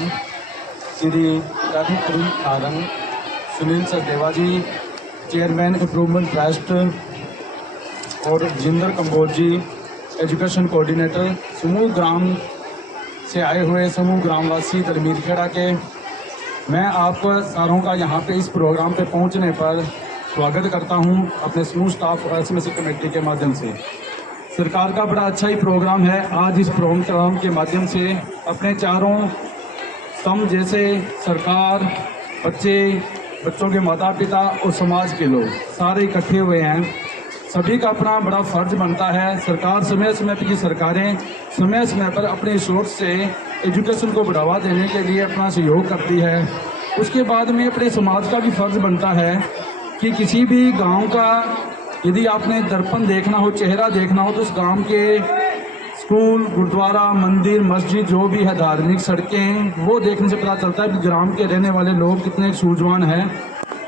प्रधान Shri Radhik Narang Sunil Sachdeva ji chairman improvement trust और Jinder Kamboj ji education coordinator समूह ग्राम से आए हुए समूह ग्रामवासी दरमीर खेड़ा के। मैं आप सारों का यहाँ पे इस प्रोग्राम पे पहुँचने पर स्वागत करता हूँ अपने समूह स्टाफ और एस कमेटी के माध्यम से। सरकार का बड़ा अच्छा ही प्रोग्राम है। आज इस प्रोग्राम के माध्यम से अपने चारों स्तंभ जैसे सरकार, बच्चे, बच्चों के माता पिता और समाज के लोग सारे इकट्ठे हुए हैं। सभी का अपना बड़ा फ़र्ज़ बनता है। सरकार समय समय पर की सरकारें समय समय पर अपने सोर्स से एजुकेशन को बढ़ावा देने के लिए अपना सहयोग करती है। उसके बाद में अपने समाज का भी फ़र्ज़ बनता है कि किसी भी गाँव का यदि आपने दर्पण देखना हो, चेहरा देखना हो तो उस गाँव के स्कूल, गुरुद्वारा, मंदिर, मस्जिद, जो भी है, धार्मिक सड़कें, वो देखने से पता चलता है कि ग्राम के रहने वाले लोग कितने सूझवान हैं।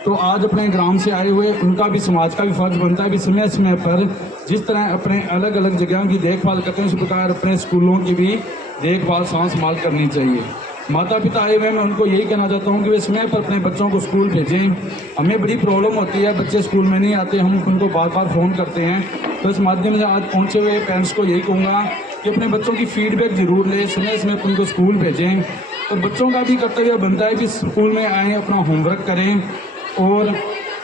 तो आज अपने ग्राम से आए हुए, उनका भी, समाज का भी फ़र्ज़ बनता है कि समय समय पर जिस तरह अपने अलग अलग जगहों की देखभाल करते हैं, उस प्रकार अपने स्कूलों की भी देखभाल साथ संभाल करनी चाहिए। माता पिता आए हुए मैं उनको यही कहना चाहता हूँ कि वे समय पर अपने बच्चों को स्कूल भेजें। हमें बड़ी प्रॉब्लम होती है, बच्चे स्कूल में नहीं आते, हम उनको बार बार फ़ोन करते हैं। तो इस माध्यम से आज पहुँचे हुए पेरेंट्स को यही कहूँगा कि अपने बच्चों की फीडबैक ज़रूर लें, सुने समय पर उनको स्कूल भेजें। और बच्चों का भी कर्तव्य बनता है कि स्कूल में आएँ, अपना होमवर्क करें और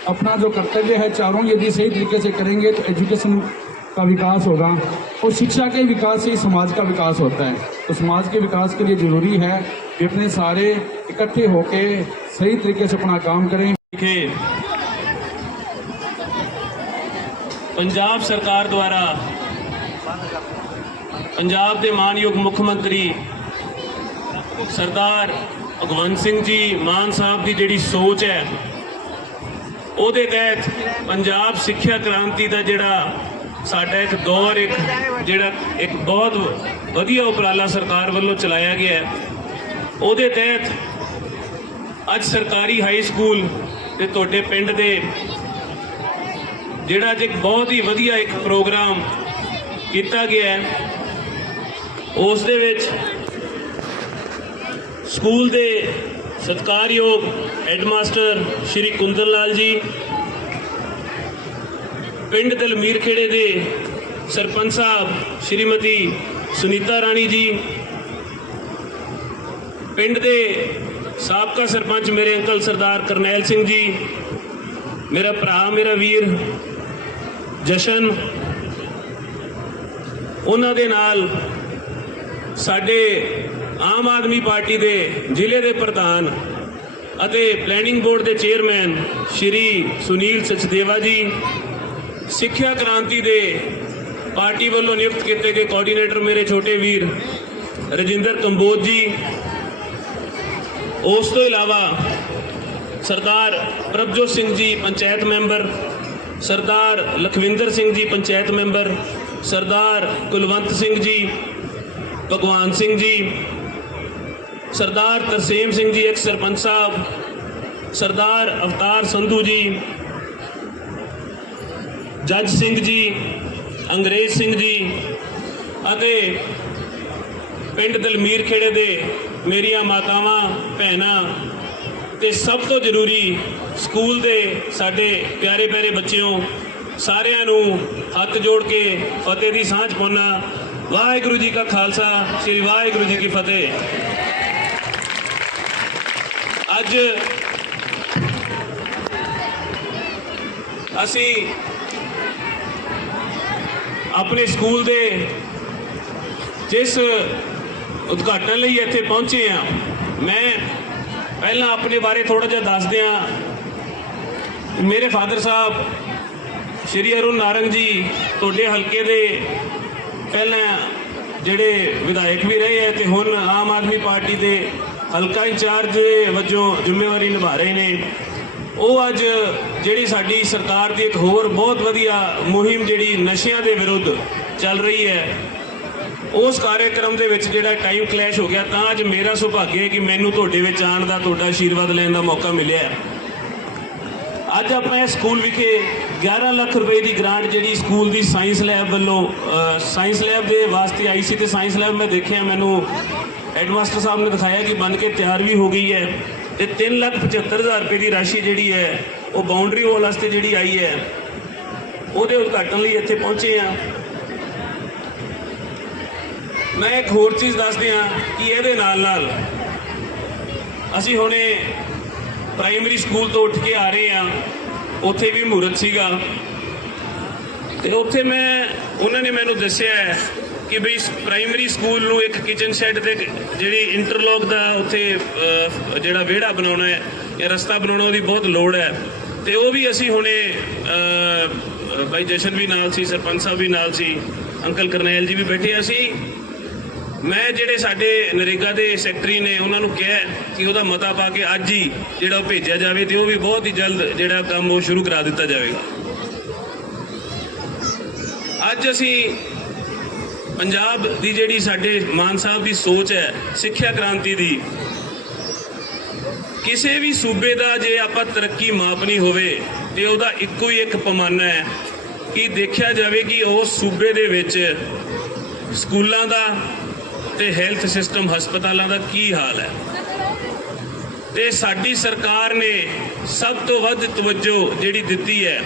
अपना जो कर्तव्य है चारों यदि सही तरीके से करेंगे तो एजुकेशन का विकास होगा और शिक्षा के विकास से ही समाज का विकास होता है। तो समाज के विकास के लिए ज़रूरी है कि अपने सारे इकट्ठे होके सही तरीके से अपना काम करें। पंजाब सरकार द्वारा ਪੰਜਾਬ ਦੇ ਮਾਨਯੋਗ ਮੁੱਖ ਮੰਤਰੀ ਸਰਦਾਰ ਭਗਵੰਤ ਸਿੰਘ ਜੀ ਮਾਨ ਸਾਹਿਬ ਦੀ ਜਿਹੜੀ ਸੋਚ ਹੈ, ਉਹਦੇ ਤਹਿਤ ਪੰਜਾਬ ਸਿੱਖਿਆ ਕ੍ਰਾਂਤੀ ਦਾ ਜਿਹੜਾ ਸਾਡਾ ਇੱਕ ਦੌਰ, ਇੱਕ ਜਿਹੜਾ ਇੱਕ ਬਹੁਤ ਵਧੀਆ ਉਪਰਾਲਾ ਸਰਕਾਰ ਵੱਲੋਂ ਚਲਾਇਆ ਗਿਆ ਹੈ, ਉਹਦੇ ਤਹਿਤ ਅੱਜ ਸਰਕਾਰੀ ਹਾਈ ਸਕੂਲ ਤੇ ਤੁਹਾਡੇ ਪਿੰਡ ਦੇ ਜਿਹੜਾ ਅੱਜ ਇੱਕ ਬਹੁਤ ਹੀ ਵਧੀਆ ਇੱਕ ਪ੍ਰੋਗਰਾਮ ਕੀਤਾ ਗਿਆ ਹੈ। ਉਸ ਦੇ ਵਿੱਚ ਸਕੂਲ ਦੇ ਸਤਿਕਾਰਯੋਗ ਹੈਡਮਾਸਟਰ ਸ਼੍ਰੀ ਕੁੰਦਨ ਲਾਲ ਜੀ, ਪਿੰਡ ਦਲਮੀਰ ਖੇੜੇ ਦੇ ਸਰਪੰਚ ਸਾਹਿਬ ਸ਼੍ਰੀਮਤੀ ਸੁਨੀਤਾ ਰਾਣੀ ਜੀ, ਪਿੰਡ ਦੇ ਸਾਬਕਾ ਸਰਪੰਚ ਮੇਰੇ ਅੰਕਲ ਸਰਦਾਰ ਕਰਨੈਲ ਸਿੰਘ ਜੀ, ਮੇਰਾ ਭਰਾ, ਮੇਰਾ ਵੀਰ ਜਸ਼ਨ, ਉਹਨਾਂ ਦੇ ਨਾਲ ਸਾਡੇ ਆਮ ਆਦਮੀ ਪਾਰਟੀ ਦੇ ਜ਼ਿਲ੍ਹੇ ਦੇ ਪ੍ਰਧਾਨ ਅਤੇ ਪਲੈਨਿੰਗ ਬੋਰਡ ਦੇ ਚੇਅਰਮੈਨ ਸ਼੍ਰੀ ਸੁਨੀਲ ਸਚਦੇਵਾ ਜੀ, ਸਿੱਖਿਆ ਕ੍ਰਾਂਤੀ ਦੇ ਪਾਰਟੀ ਵੱਲੋਂ ਨਿਯੁਕਤ ਕੀਤੇ ਗਏ ਕੋਆਰਡੀਨੇਟਰ ਮੇਰੇ ਛੋਟੇ ਵੀਰ ਰਜਿੰਦਰ ਕੰਬੋਜ ਜੀ, ਉਸ ਤੋਂ ਇਲਾਵਾ ਸਰਦਾਰ ਪ੍ਰਭਜੋਤ ਸਿੰਘ ਜੀ ਪੰਚਾਇਤ ਮੈਂਬਰ, ਸਰਦਾਰ ਲਖਵਿੰਦਰ ਸਿੰਘ ਜੀ ਪੰਚਾਇਤ ਮੈਂਬਰ, ਸਰਦਾਰ ਕੁਲਵੰਤ ਸਿੰਘ ਜੀ ਭਗਵਾਨ ਸਿੰਘ ਜੀ, ਸਰਦਾਰ ਤਰਸੇਮ ਸਿੰਘ ਜੀ, ਇੱਕ ਸਰਪੰਚ ਸਾਹਿਬ, ਸਰਦਾਰ ਅਵਤਾਰ ਸੰਧੂ ਜੀ, ਜੱਜ ਸਿੰਘ ਜੀ, ਅੰਗਰੇਜ਼ ਸਿੰਘ ਜੀ ਅਤੇ ਪਿੰਡ ਦਲਮੀਰ ਖੇੜੇ ਦੇ ਮੇਰੀਆਂ ਮਾਤਾਵਾਂ, ਭੈਣਾਂ ਤੇ ਸਭ ਤੋਂ ਜ਼ਰੂਰੀ ਸਕੂਲ ਦੇ ਸਾਡੇ ਪਿਆਰੇ ਪਿਆਰੇ ਬੱਚਿਓ, ਸਾਰਿਆਂ ਨੂੰ ਹੱਥ ਜੋੜ ਕੇ ਫਤਿਹ ਦੀ ਸਾਂਝ ਪਾਉਣਾ ਵਾਹਿਗੁਰੂ ਜੀ ਕਾ ਖਾਲਸਾ, ਸ੍ਰੀ ਵਾਹਿਗੁਰੂ ਜੀ ਕੀ ਫਤਿਹ। ਅੱਜ ਅਸੀਂ ਆਪਣੇ ਸਕੂਲ ਦੇ ਜਿਸ ਉਦਘਾਟਨ ਲਈ ਇੱਥੇ ਪਹੁੰਚੇ ਆ ਮੈਂ ਪਹਿਲਾਂ ਆਪਣੇ ਬਾਰੇ ਥੋੜਾ ਜਿਹਾ ਦੱਸ ਦਿਆਂ। ਮੇਰੇ ਫਾਦਰ ਸਾਹਿਬ, ਸ਼੍ਰੀ ਅਰੁਣ ਨਾਰੰਗ ਜੀ, ਤੁਹਾਡੇ ਹਲਕੇ ਦੇ ਪਹਿਲਾਂ ਜਿਹੜੇ ਵਿਧਾਇਕ ਵੀ ਰਹੇ ਹੈ ਤੇ ਹੁਣ ਆਮ ਆਦਮੀ ਪਾਰਟੀ ਦੇ ਹਲਕਾ ਇੰਚਾਰਜ ਦੇ ਵਜੋਂ ਜ਼ਿੰਮੇਵਾਰੀ ਨਿਭਾ ਰਹੇ ਨੇ। ਉਹ ਅੱਜ ਜਿਹੜੀ ਸਾਡੀ ਸਰਕਾਰ ਦੀ ਇੱਕ ਹੋਰ ਬਹੁਤ ਵਧੀਆ ਮੁਹਿੰਮ ਜਿਹੜੀ ਨਸ਼ਿਆਂ ਦੇ ਵਿਰੁੱਧ ਚੱਲ ਰਹੀ ਹੈ, ਉਸ ਕਾਰਜਕ੍ਰਮ ਦੇ ਵਿੱਚ ਜਿਹੜਾ ਟਾਈਮ ਕਲੈਸ਼ ਹੋ ਗਿਆ, ਤਾਂ ਅੱਜ ਮੇਰਾ ਸੁਭਾਗਿਆ ਹੈ ਕਿ ਮੈਨੂੰ ਤੁਹਾਡੇ ਵਿੱਚ ਆਉਣ ਦਾ, ਤੁਹਾਡਾ ਆਸ਼ੀਰਵਾਦ ਲੈਣ ਦਾ ਮੌਕਾ ਮਿਲਿਆ ਹੈ। ਅੱਜ ਆਪਾਂ ਇਹ ਸਕੂਲ ਵਿਖੇ 11 ਲੱਖ ਰੁਪਏ ਦੀ ਗ੍ਰਾਂਟ ਜਿਹੜੀ ਸਕੂਲ ਦੀ ਸਾਇੰਸ ਲੈਬ ਵੱਲੋਂ ਸਾਇੰਸ ਲੈਬ ਦੇ ਵਾਸਤੇ ਆਈ ਸੀ ਤੇ ਸਾਇੰਸ ਲੈਬ ਮੈਂ ਦੇਖਿਆ, ਮੈਨੂੰ ਹੈਡਮਾਸਟਰ ਸਾਹਿਬ ਨੇ ਦਿਖਾਇਆ ਕਿ ਬਣ ਕੇ ਤਿਆਰ ਵੀ ਹੋ ਗਈ ਹੈ ਤੇ 375000 ਰੁਪਏ ਦੀ ਰਾਸ਼ੀ ਜਿਹੜੀ ਹੈ, ਉਹ ਬਾਉਂਡਰੀ ਵਾਲ ਵਾਸਤੇ ਜਿਹੜੀ ਆਈ ਹੈ, ਉਹਦੇ ਉਦਘਾਟਨ ਲਈ ਇੱਥੇ ਪਹੁੰਚੇ ਆ ਮੈਂ ਇੱਕ ਹੋਰ ਚੀਜ਼ ਦੱਸਦੇ ਆ ਕਿ ਇਹਦੇ ਨਾਲ ਨਾਲ ਅਸੀਂ ਹੁਣੇ ਪ੍ਰਾਇਮਰੀ ਸਕੂਲ ਤੋਂ ਉੱਠ ਕੇ ਆ ਰਹੇ ਆ ਉੱਥੇ ਵੀ ਮਹੂਰਤ ਸੀਗਾ। ਤੇ ਉੱਥੇ ਮੈਂ, ਉਹਨਾਂ ਨੇ ਮੈਨੂੰ ਦੱਸਿਆ ਕਿ ਬਈ ਪ੍ਰਾਇਮਰੀ ਸਕੂਲ ਨੂੰ ਇੱਕ ਕਿਚਨ ਸ਼ੈੱਡ ਤੇ ਜਿਹੜੀ ਇੰਟਰਲੌਕ ਦਾ ਉੱਥੇ ਜਿਹੜਾ ਵਿਹੜਾ ਬਣਾਉਣਾ ਹੈ ਜਾਂ ਰਸਤਾ ਬਣਾਉਣਾ, ਉਹਦੀ ਬਹੁਤ ਲੋੜ ਹੈ। ਤੇ ਉਹ ਵੀ ਅਸੀਂ ਹੁਣੇ ਬਾਈ ਜਸ਼ਨ ਵੀ ਨਾਲ ਸੀ, ਸਰਪੰਚ ਸਾਹਿਬ ਵੀ ਨਾਲ ਸੀ, ਅੰਕਲ ਕਰਨੈਲ ਜੀ ਵੀ ਬੈਠੇ ਆ। ਸੀ ਮੈਂ ਜਿਹੜੇ ਸਾਡੇ ਨਰੇਗਾ ਦੇ ਸੈਕਟਰੀ ਨੇ, ਉਹਨਾਂ ਨੂੰ ਕਿਹਾ ਕਿ ਉਹਦਾ ਮਤਾ ਪਾ ਕੇ ਅੱਜ ਹੀ ਜਿਹੜਾ ਉਹ ਭੇਜਿਆ ਜਾਵੇ ਤੇ ਉਹ ਵੀ ਬਹੁਤ ਹੀ ਜਲਦ ਜਿਹੜਾ ਕੰਮ ਉਹ ਸ਼ੁਰੂ ਕਰਾ ਦਿੱਤਾ ਜਾਵੇਗਾ। ਅੱਜ ਅਸੀਂ ਪੰਜਾਬ ਦੀ ਜਿਹੜੀ ਸਾਡੇ ਮਾਨ ਸਾਹਿਬ ਦੀ ਸੋਚ ਹੈ, ਸਿੱਖਿਆ ਕ੍ਰਾਂਤੀ ਦੀ, ਕਿਸੇ ਵੀ ਸੂਬੇ ਦਾ ਜੇ ਆਪਾਂ ਤਰੱਕੀ ਮਾਪਣੀ ਹੋਵੇ ਤੇ ਉਹਦਾ ਇੱਕੋ ਹੀ ਇੱਕ ਪੈਮਾਨਾ ਹੈ ਕਿ ਦੇਖਿਆ ਜਾਵੇ ਕਿ ਉਸ ਸੂਬੇ ਦੇ ਵਿੱਚ ਸਕੂਲਾਂ ਦਾ ਤੇ ਹੈਲਥ ਸਿਸਟਮ ਹਸਪਤਾਲਾਂ ਦਾ ਕੀ ਹਾਲ ਹੈ? ਤੇ ਸਾਡੀ ਸਰਕਾਰ ਨੇ ਸਭ ਤੋਂ ਵੱਧ ਤਵੱਜੋ ਜਿਹੜੀ ਦਿੱਤੀ ਹੈ,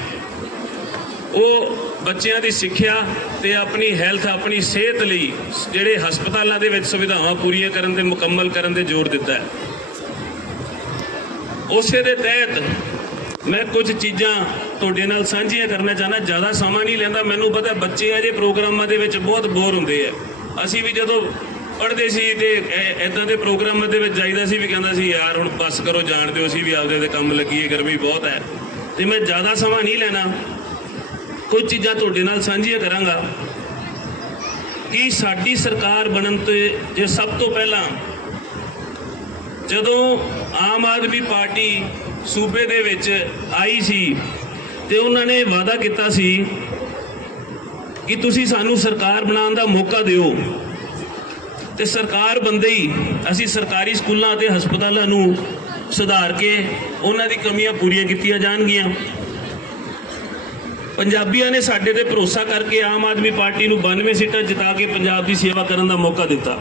ਉਹ ਬੱਚਿਆਂ ਦੀ ਸਿੱਖਿਆ ਤੇ ਆਪਣੀ ਹੈਲਥ, ਆਪਣੀ ਸਿਹਤ ਲਈ ਜਿਹੜੇ ਹਸਪਤਾਲਾਂ ਦੇ ਵਿੱਚ ਸੁਵਿਧਾਵਾਂ ਪੂਰੀਆਂ ਕਰਨ ਤੇ ਮੁਕੰਮਲ ਕਰਨ ਤੇ ਜ਼ੋਰ ਦਿੱਤਾ ਹੈ। ਉਸੇ ਦੇ ਤਹਿਤ ਮੈਂ ਕੁਝ ਚੀਜ਼ਾਂ ਤੁਹਾਡੇ ਨਾਲ ਸਾਂਝੀਆਂ ਕਰਨਾ ਚਾਹਨਾ ਜ਼ਿਆਦਾ ਸਮਾਂ ਨਹੀਂ ਲੈਂਦਾ। ਮੈਨੂੰ ਪਤਾ ਬੱਚੇ ਅਜੇ ਪ੍ਰੋਗਰਾਮਾਂ ਦੇ ਵਿੱਚ ਬਹੁਤ ਬੋਰ ਹੁੰਦੇ ਆ। ਅਸੀਂ ਵੀ ਜਦੋਂ ਪੜ੍ਹਦੇ ਸੀ ਤੇ ਇਦਾਂ ਦੇ ਪ੍ਰੋਗਰਾਮਾਂ ਦੇ ਵਿੱਚ ਜਾਈਦਾ ਸੀ ਵੀ ਕਹਿੰਦਾ ਸੀ, ਯਾਰ, ਹੁਣ ਬੱਸ ਕਰੋ, ਜਾਣ ਦਿਓ, ਅਸੀਂ ਵੀ ਆਪਦੇ ਤੇ ਕੰਮ ਲੱਗੀਏ, ਗਰਮੀ ਬਹੁਤ ਹੈ। ਤੇ ਮੈਂ ਜ਼ਿਆਦਾ ਸਮਾਂ ਨਹੀਂ ਲੈਣਾ। ਕੁਝ ਚੀਜ਼ਾਂ ਤੁਹਾਡੇ ਨਾਲ ਸਾਂਝੀਆਂ ਕਰਾਂਗਾ ਕਿ ਸਾਡੀ ਸਰਕਾਰ ਬਣਨ ਤੇ ਜੇ ਸਭ ਤੋਂ ਪਹਿਲਾਂ ਜਦੋਂ ਆਮ ਆਦਮੀ ਪਾਰਟੀ ਸੂਬੇ ਦੇ ਵਿੱਚ ਆਈ ਸੀ ਤੇ ਉਹਨਾਂ ਨੇ ਵਾਅਦਾ ਕੀਤਾ ਸੀ ਕਿ ਤੁਸੀਂ ਸਾਨੂੰ ਸਰਕਾਰ ਬਣਾਉਣ ਦਾ ਮੌਕਾ ਦਿਓ। ਤੇ ਸਰਕਾਰ ਬੰਦੇ ਹੀ ਅਸੀਂ ਸਰਕਾਰੀ ਸਕੂਲਾਂ ਅਤੇ ਹਸਪਤਾਲਾਂ ਨੂੰ ਸੁਧਾਰ ਕੇ ਉਹਨਾਂ ਦੀ ਕਮੀਆਂ ਪੂਰੀਆਂ ਕੀਤੀਆਂ ਜਾਣਗੀਆਂ। ਪੰਜਾਬੀਆਂ ਨੇ ਸਾਡੇ ਤੇ ਭਰੋਸਾ ਕਰਕੇ ਆਮ ਆਦਮੀ ਪਾਰਟੀ ਨੂੰ 92 ਸੀਟਾਂ ਜਿਤਾ ਕੇ ਪੰਜਾਬ ਦੀ ਸੇਵਾ ਕਰਨ ਦਾ ਮੌਕਾ ਦਿੱਤਾ।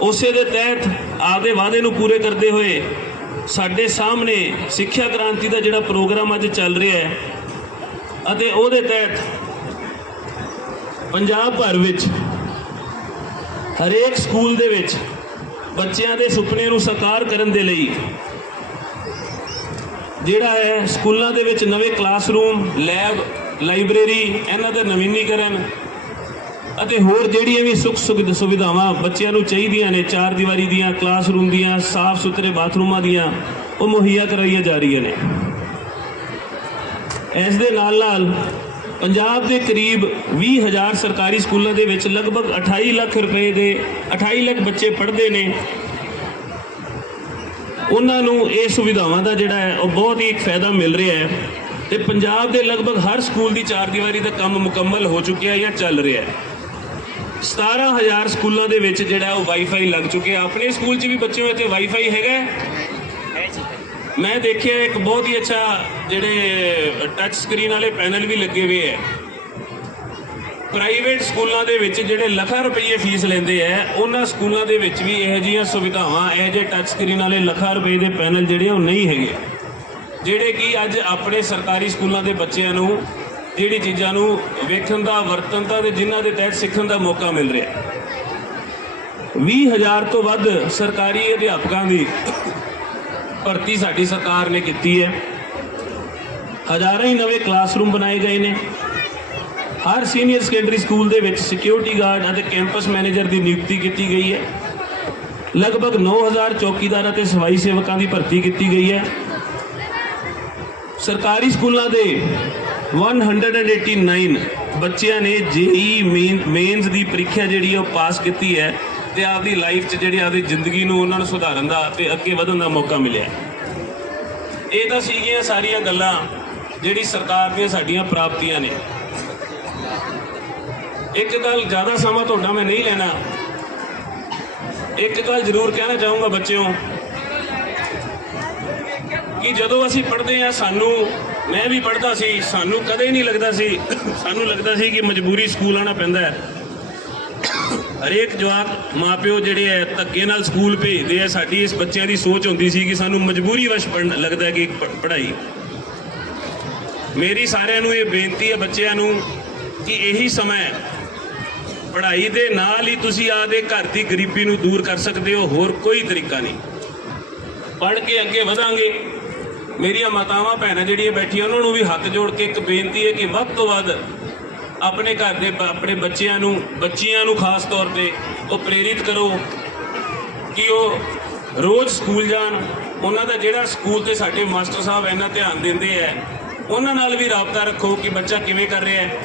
ਉਸੇ ਦੇ ਤਹਿਤ ਆਪਦੇ ਵਾਅਦੇ ਨੂੰ ਪੂਰੇ ਕਰਦੇ ਹੋਏ ਸਾਡੇ ਸਾਹਮਣੇ ਸਿੱਖਿਆ ਕ੍ਰਾਂਤੀ ਦਾ ਜਿਹੜਾ ਪ੍ਰੋਗਰਾਮ ਅੱਜ ਚੱਲ ਰਿਹਾ ਹੈ ਅਤੇ ਉਹਦੇ ਤਹਿਤ ਪੰਜਾਬ ਭਰ ਵਿੱਚ ਹਰੇਕ ਸਕੂਲ ਦੇ ਵਿੱਚ ਬੱਚਿਆਂ ਦੇ ਸੁਪਨੇ ਨੂੰ ਸਾਕਾਰ ਕਰਨ ਦੇ ਲਈ ਜਿਹੜਾ ਹੈ ਸਕੂਲਾਂ ਦੇ ਵਿੱਚ ਨਵੇਂ ਕਲਾਸਰੂਮ, ਲੈਬ, ਲਾਇਬ੍ਰੇਰੀ, ਇਹਨਾਂ ਦਾ ਨਵੀਨੀਕਰਨ ਅਤੇ ਹੋਰ ਜਿਹੜੀਆਂ ਵੀ ਸੁੱਖ ਸੁਵਿਧ- ਸੁਵਿਧਾਵਾਂ ਬੱਚਿਆਂ ਨੂੰ ਚਾਹੀਦੀਆਂ ਨੇ, ਚਾਰ ਦੀਵਾਰੀ ਦੀਆਂ, ਕਲਾਸਰੂਮ ਦੀਆਂ, ਸਾਫ਼ ਸੁਥਰੇ ਬਾਥਰੂਮਾਂ ਦੀਆਂ, ਉਹ ਮੁਹੱਈਆ ਕਰਾਈਆਂ ਜਾ ਰਹੀਆਂ ਨੇ। ਇਸ ਦੇ ਨਾਲ ਨਾਲ ਪੰਜਾਬ ਦੇ ਕਰੀਬ 20000 ਸਰਕਾਰੀ ਸਕੂਲਾਂ ਦੇ ਵਿੱਚ ਲਗਭਗ 28 ਲੱਖ ਰੁਪਏ ਦੇ 28 ਲੱਖ ਬੱਚੇ ਪੜ੍ਹਦੇ ਨੇ। ਉਹਨਾਂ ਨੂੰ ਇਹ ਸੁਵਿਧਾਵਾਂ ਦਾ ਜਿਹੜਾ ਹੈ, ਉਹ ਬਹੁਤ ਹੀ ਇੱਕ ਫਾਇਦਾ ਮਿਲ ਰਿਹਾ ਹੈ। ਤੇ ਪੰਜਾਬ ਦੇ ਲਗਭਗ ਹਰ ਸਕੂਲ ਦੀ ਚਾਰ ਦੀਵਾਰੀ ਦਾ ਕੰਮ ਮੁਕੰਮਲ ਹੋ ਚੁੱਕਿਆ ਜਾਂ ਚੱਲ ਰਿਹਾ ਹੈ। 17000 ਸਕੂਲਾਂ ਦੇ ਵਿੱਚ ਜਿਹੜਾ ਉਹ ਵਾਈਫਾਈ ਲੱਗ ਚੁੱਕਿਆ। ਆਪਣੇ ਸਕੂਲ 'ਚ ਵੀ ਬੱਚਿਆਂ ਇੱਥੇ ਵਾਈਫਾਈ ਹੈਗਾ ਮੈਂ ਦੇਖਿਆ ਇੱਕ ਬਹੁਤ ਹੀ ਅੱਛਾ ਜਿਹੜੇ ਟੱਚ ਸਕਰੀਨ ਵਾਲੇ ਪੈਨਲ ਵੀ ਲੱਗੇ ਹੋਏ ਹੈ ਪ੍ਰਾਈਵੇਟ ਸਕੂਲਾਂ ਦੇ ਵਿੱਚ ਜਿਹੜੇ ਲੱਖਾਂ ਰੁਪਏ ਫੀਸ ਲੈਂਦੇ ਆ ਉਹਨਾਂ ਸਕੂਲਾਂ ਦੇ ਵਿੱਚ ਵੀ ਇਹੋ ਜਿਹੀਆਂ ਸੁਵਿਧਾਵਾਂ, ਇਹੋ ਜਿਹੇ ਟੱਚ ਸਕਰੀਨ ਵਾਲੇ ਲੱਖਾਂ ਰੁਪਏ ਦੇ ਪੈਨਲ ਜਿਹੜੇ ਉਹ ਨਹੀਂ ਹੈਗੇ। ਜਿਹੜੇ ਕਿ ਅੱਜ ਆਪਣੇ ਸਰਕਾਰੀ ਸਕੂਲਾਂ ਦੇ ਬੱਚਿਆਂ ਨੂੰ, ਜਿਹੜੀ ਚੀਜ਼ਾਂ ਨੂੰ ਵੇਖਣ ਦਾ, ਵਰਤਣ ਦਾ ਤੇ ਜਿਨ੍ਹਾਂ ਦੇ ਤਹਿਤ ਸਿੱਖਣ ਦਾ ਮੌਕਾ ਮਿਲ ਰਿਹਾ। 20000 ਤੋਂ ਵੱਧ ਸਰਕਾਰੀ ਅਧਿਆਪਕਾਂ ਦੀ ਭਰਤੀ ਸਾਡੀ ਸਰਕਾਰ ਨੇ ਕੀਤੀ ਹੈ। ਹਜ਼ਾਰਾਂ ਹੀ ਨਵੇਂ ਕਲਾਸਰੂਮ ਬਣਾਏ ਗਏ ਨੇ। ਹਰ ਸੀਨੀਅਰ ਸੈਕੰਡਰੀ ਸਕੂਲ ਦੇ ਵਿੱਚ ਸਿਕਿਉਰਿਟੀ ਗਾਰਡ ਅਤੇ ਕੈਂਪਸ ਮੈਨੇਜਰ ਦੀ ਨਿਯੁਕਤੀ ਕੀਤੀ ਗਈ ਹੈ। ਲਗਭਗ 9000 ਚੌਕੀਦਾਰ ਅਤੇ ਸਫ਼ਾਈ ਸੇਵਕਾਂ ਦੀ ਭਰਤੀ ਕੀਤੀ ਗਈ ਹੈ। ਸਰਕਾਰੀ ਸਕੂਲਾਂ ਦੇ 189 ਬੱਚਿਆਂ ਨੇ ਜੇਈ ਮੇਨਸ ਦੀ ਪ੍ਰੀਖਿਆ ਜਿਹੜੀ ਹੈ ਉਹ ਪਾਸ ਕੀਤੀ ਹੈ। ਤੇ ਆਪਦੀ ਲਾਈਫ 'ਚ ਜਿਹੜੀ ਆਪਦੀ ਜ਼ਿੰਦਗੀ ਨੂੰ ਉਹਨਾਂ ਨੂੰ ਸੁਧਾਰਨ ਦਾ ਤੇ ਅੱਗੇ ਵਧਣ ਦਾ ਮੌਕਾ ਮਿਲਿਆ। ਇਹ ਤਾਂ ਸੀਗੀਆਂ ਸਾਰੀਆਂ ਗੱਲਾਂ ਜਿਹੜੀ ਸਰਕਾਰ ਦੀਆਂ ਸਾਡੀਆਂ ਪ੍ਰਾਪਤੀਆਂ ਨੇ। ਇੱਕ ਗੱਲ ਜ਼ਿਆਦਾ ਸਮਾਂ ਤੁਹਾਡਾ ਮੈਂ ਨਹੀਂ ਲੈਣਾ। ਇੱਕ ਗੱਲ ਜ਼ਰੂਰ ਕਹਿਣਾ ਚਾਹੂੰਗਾ ਬੱਚਿਓ ਕਿ ਜਦੋਂ ਅਸੀਂ ਪੜ੍ਹਦੇ ਆ ਸਾਨੂੰ, ਮੈਂ ਵੀ ਪੜ੍ਹਦਾ ਸੀ, ਸਾਨੂੰ ਕਦੇ ਨਹੀਂ ਲੱਗਦਾ ਸੀ, ਸਾਨੂੰ ਲੱਗਦਾ ਸੀ ਕਿ ਮਜਬੂਰੀ ਸਕੂਲ ਆਉਣਾ ਪੈਂਦਾ ਹੈ। ਹਰੇਕ ਜਵਾਕ ਮਾਪਿਓ ਜਿਹੜੇ ਹੈ ਧੱਕੇ ਨਾਲ ਸਕੂਲ ਭੇਜਦੇ ਆ ਸਾਡੀ ਇਸ ਬੱਚਿਆਂ ਦੀ ਸੋਚ ਹੁੰਦੀ ਸੀ ਕਿ ਸਾਨੂੰ ਮਜਬੂਰੀ ਵਸ਼ ਪੜ੍ਹਨ, ਲੱਗਦਾ ਕਿ ਪੜ੍ਹਾਈ। ਮੇਰੀ ਸਾਰਿਆਂ ਨੂੰ ਇਹ ਬੇਨਤੀ ਹੈ ਬੱਚਿਆਂ ਨੂੰ ਕਿ ਇਹੀ ਸਮਾਂ ਪੜ੍ਹਾਈ ਦੇ ਨਾਲ ਹੀ ਤੁਸੀਂ ਆਪਦੇ ਘਰ ਦੀ ਗਰੀਬੀ ਨੂੰ ਦੂਰ ਕਰ ਸਕਦੇ ਹੋ, ਹੋਰ ਕੋਈ ਤਰੀਕਾ ਨਹੀਂ। ਪੜ੍ਹ ਕੇ ਅੱਗੇ ਵਧਾਂਗੇ। ਮੇਰੀਆਂ ਮਾਤਾਵਾਂ, ਭੈਣਾਂ ਜਿਹੜੀਆਂ ਬੈਠੀਆਂ, ਉਹਨਾਂ ਨੂੰ ਵੀ ਹੱਥ ਜੋੜ ਕੇ ਇੱਕ ਬੇਨਤੀ ਹੈ ਕਿ ਵੱਧ ਤੋਂ ਵੱਧ ਆਪਣੇ ਘਰ ਦੇ ਬ- ਆਪਣੇ ਬੱਚਿਆਂ ਨੂੰ, ਬੱਚੀਆਂ ਨੂੰ ਖਾਸ ਤੌਰ ਤੇ ਉਹ ਪ੍ਰੇਰਿਤ ਕਰੋ ਕਿ ਉਹ ਰੋਜ਼ ਸਕੂਲ ਜਾਣ। ਉਹਨਾਂ ਦਾ ਜਿਹੜਾ ਸਕੂਲ ਤੇ ਸਾਡੇ ਮਾਸਟਰ ਸਾਹਿਬ ਇੰਨਾ ਧਿਆਨ ਦਿੰਦੇ ਆ, ਉਹਨਾਂ ਨਾਲ ਵੀ ਰਾਬਤਾ ਰੱਖੋ ਕਿ ਬੱਚਾ ਕਿਵੇਂ ਕਰ ਰਿਹਾ ਹੈ।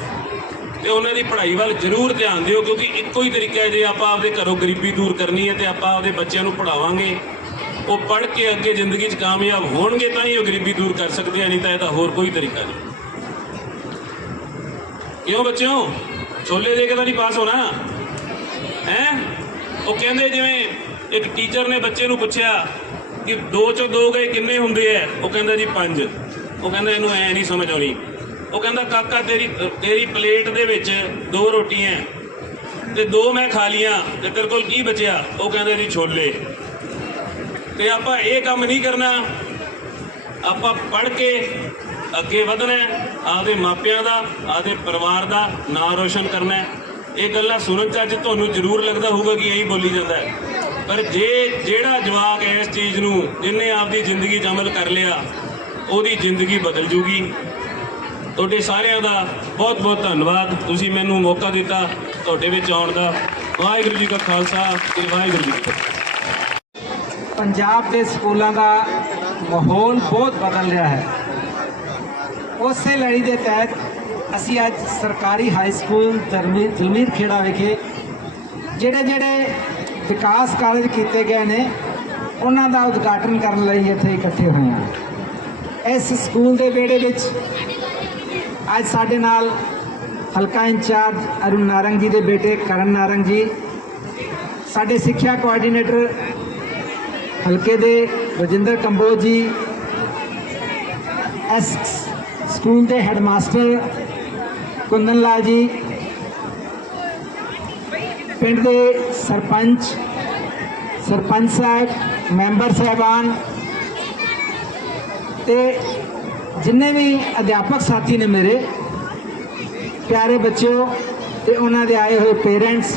ਤੇ ਉਹਨਾਂ ਦੀ ਪੜ੍ਹਾਈ ਵੱਲ ਜ਼ਰੂਰ ਧਿਆਨ ਦਿਓ, ਕਿਉਂਕਿ ਇੱਕੋ ਹੀ ਤਰੀਕਾ ਹੈ, ਜੇ ਆਪਾਂ ਆਪਦੇ ਘਰੋਂ ਗਰੀਬੀ ਦੂਰ ਕਰਨੀ ਹੈ ਤੇ ਆਪਾਂ ਆਪਦੇ ਬੱਚਿਆਂ ਨੂੰ ਪੜ੍ਹਾਵਾਂਗੇ, ਉਹ ਪੜ੍ਹ ਕੇ ਅੱਗੇ ਜ਼ਿੰਦਗੀ 'ਚ ਕਾਮਯਾਬ ਹੋਣਗੇ, ਤਾਂ ਹੀ ਉਹ ਗਰੀਬੀ ਦੂਰ ਕਰ ਸਕਦੇ ਆ, ਨਹੀਂ ਤਾਂ ਇਹਦਾ ਹੋਰ ਕੋਈ ਤਰੀਕਾ ਨਹੀਂ। ਕਿਉਂ ਬੱਚਿਓ? ਛੋਲੇ ਦੇ ਕੇ ਤਾਂ ਨਹੀਂ ਪਾਸ ਹੋਣਾ। ਹੈ? ਉਹ ਕਹਿੰਦੇ ਜਿਵੇਂ ਇੱਕ ਟੀਚਰ ਨੇ ਬੱਚੇ ਨੂੰ ਪੁੱਛਿਆ ਕਿ ਦੋ ਚੋਂ ਦੋ ਗਏ ਕਿੰਨੇ ਹੁੰਦੇ ਐ? ਉਹ ਕਹਿੰਦਾ ਜੀ ਪੰਜ। ਉਹ ਕਹਿੰਦਾ ਇਹਨੂੰ ਐ ਨਹੀਂ ਸਮਝ ਆਉਣੀ। ਉਹ ਕਹਿੰਦਾ, ਕਾਕਾ, ਤੇਰੀ ਤੇਰੀ ਪਲੇਟ ਦੇ ਵਿੱਚ ਦੋ ਰੋਟੀਆਂ ਤੇ ਦੋ ਮੈਂ ਖਾ ਲੀਆਂ। ਤੇ ਤੇਰੇ ਕੋਲ ਕੀ ਬਚਿਆ? ਉਹ ਕਹਿੰਦਾ ਜੀ ਛੋਲੇ। ਤੇ ਆਪਾਂ ਇਹ ਕੰਮ ਨਹੀਂ ਕਰਨਾ। ਆਪਾਂ ਪੜ੍ਹ ਕੇ ਅੱਗੇ ਵਧਣਾ ਆਪਦੇ ਮਾਪਿਆਂ ਦਾ, ਆਪਦੇ ਪਰਿਵਾਰ ਦਾ ਨਾਂ ਰੋਸ਼ਨ ਕਰਨਾ ਇਹ ਗੱਲਾਂ ਸੁਣਨ ਚ ਅੱਜ ਤੁਹਾਨੂੰ ਜ਼ਰੂਰ ਲੱਗਦਾ ਹੋਊਗਾ ਕਿ ਇਹੀ ਬੋਲੀ ਜਾਂਦਾ ਹੈ। ਪਰ ਜੇ ਜਿਹੜਾ ਜਵਾਕ ਇਸ ਚੀਜ਼ ਨੂੰ, ਜਿਨੇ ਆਪਦੀ ਜ਼ਿੰਦਗੀ 'ਚ ਅਮਲ ਕਰ ਲਿਆ, ਉਹਦੀ ਜ਼ਿੰਦਗੀ ਬਦਲ ਜੂਗੀ। ਤੁਹਾਡੇ ਸਾਰਿਆਂ ਦਾ ਬਹੁਤ ਬਹੁਤ ਧੰਨਵਾਦ। ਤੁਸੀਂ ਮੈਨੂੰ ਮੌਕਾ ਦਿੱਤਾ ਤੁਹਾਡੇ ਵਿੱਚ ਆਉਣ ਦਾ। ਵਾਹਿਗੁਰੂ ਜੀ ਕਾ ਖਾਲਸਾ ਤੇ ਵਾਹਿਗੁਰੂ ਜੀ ਕੀ ਫਤਿਹ। ਪੰਜਾਬ ਦੇ ਸਕੂਲਾਂ ਦਾ ਮਾਹੌਲ ਬਹੁਤ ਬਦਲ ਰਿਹਾ ਹੈ। ਉਸੇ ਲੜੀ ਦੇ ਤਹਿਤ ਅਸੀਂ ਅੱਜ ਸਰਕਾਰੀ ਹਾਈ ਸਕੂਲ ਜਰਮੀ- ਖੇੜਾ ਵਿਖੇ ਜਿਹੜੇ ਜਿਹੜੇ ਵਿਕਾਸ ਕਾਰਜ ਕੀਤੇ ਗਏ ਨੇ, ਉਹਨਾਂ ਦਾ ਉਦਘਾਟਨ ਕਰਨ ਲਈ ਇੱਥੇ ਇਕੱਠੇ ਹੋਏ ਹਾਂ। ਇਸ ਸਕੂਲ ਦੇ ਵਿਹੜੇ ਵਿੱਚ ਅੱਜ ਸਾਡੇ ਨਾਲ ਹਲਕਾ ਇੰਚਾਰਜ ਅਰੁਣ ਨਾਰੰਗ ਜੀ ਦੇ ਬੇਟੇ ਕਰਨ ਨਾਰੰਗ ਜੀ, ਸਾਡੇ ਸਿੱਖਿਆ ਕੋਆਰਡੀਨੇਟਰ ਹਲਕੇ ਦੇ ਰਜਿੰਦਰ ਕੰਬੋਜ ਜੀ, ਐਸ ਸਕੂਲ ਦੇ ਹੈਡਮਾਸਟਰ ਕੁੰਦਨ ਲਾਲ ਜੀ, ਪਿੰਡ ਦੇ ਸਰਪੰਚ ਸਰਪੰਚ ਸਾਹਿਬ, ਮੈਂਬਰ ਸਾਹਿਬਾਨ ਤੇ ਜਿੰਨੇ ਵੀ ਅਧਿਆਪਕ ਸਾਥੀ ਨੇ ਮੇਰੇ, ਪਿਆਰੇ ਬੱਚਿਓ ਤੇ ਉਹਨਾਂ ਦੇ ਆਏ ਹੋਏ ਪੇਰੈਂਟਸ,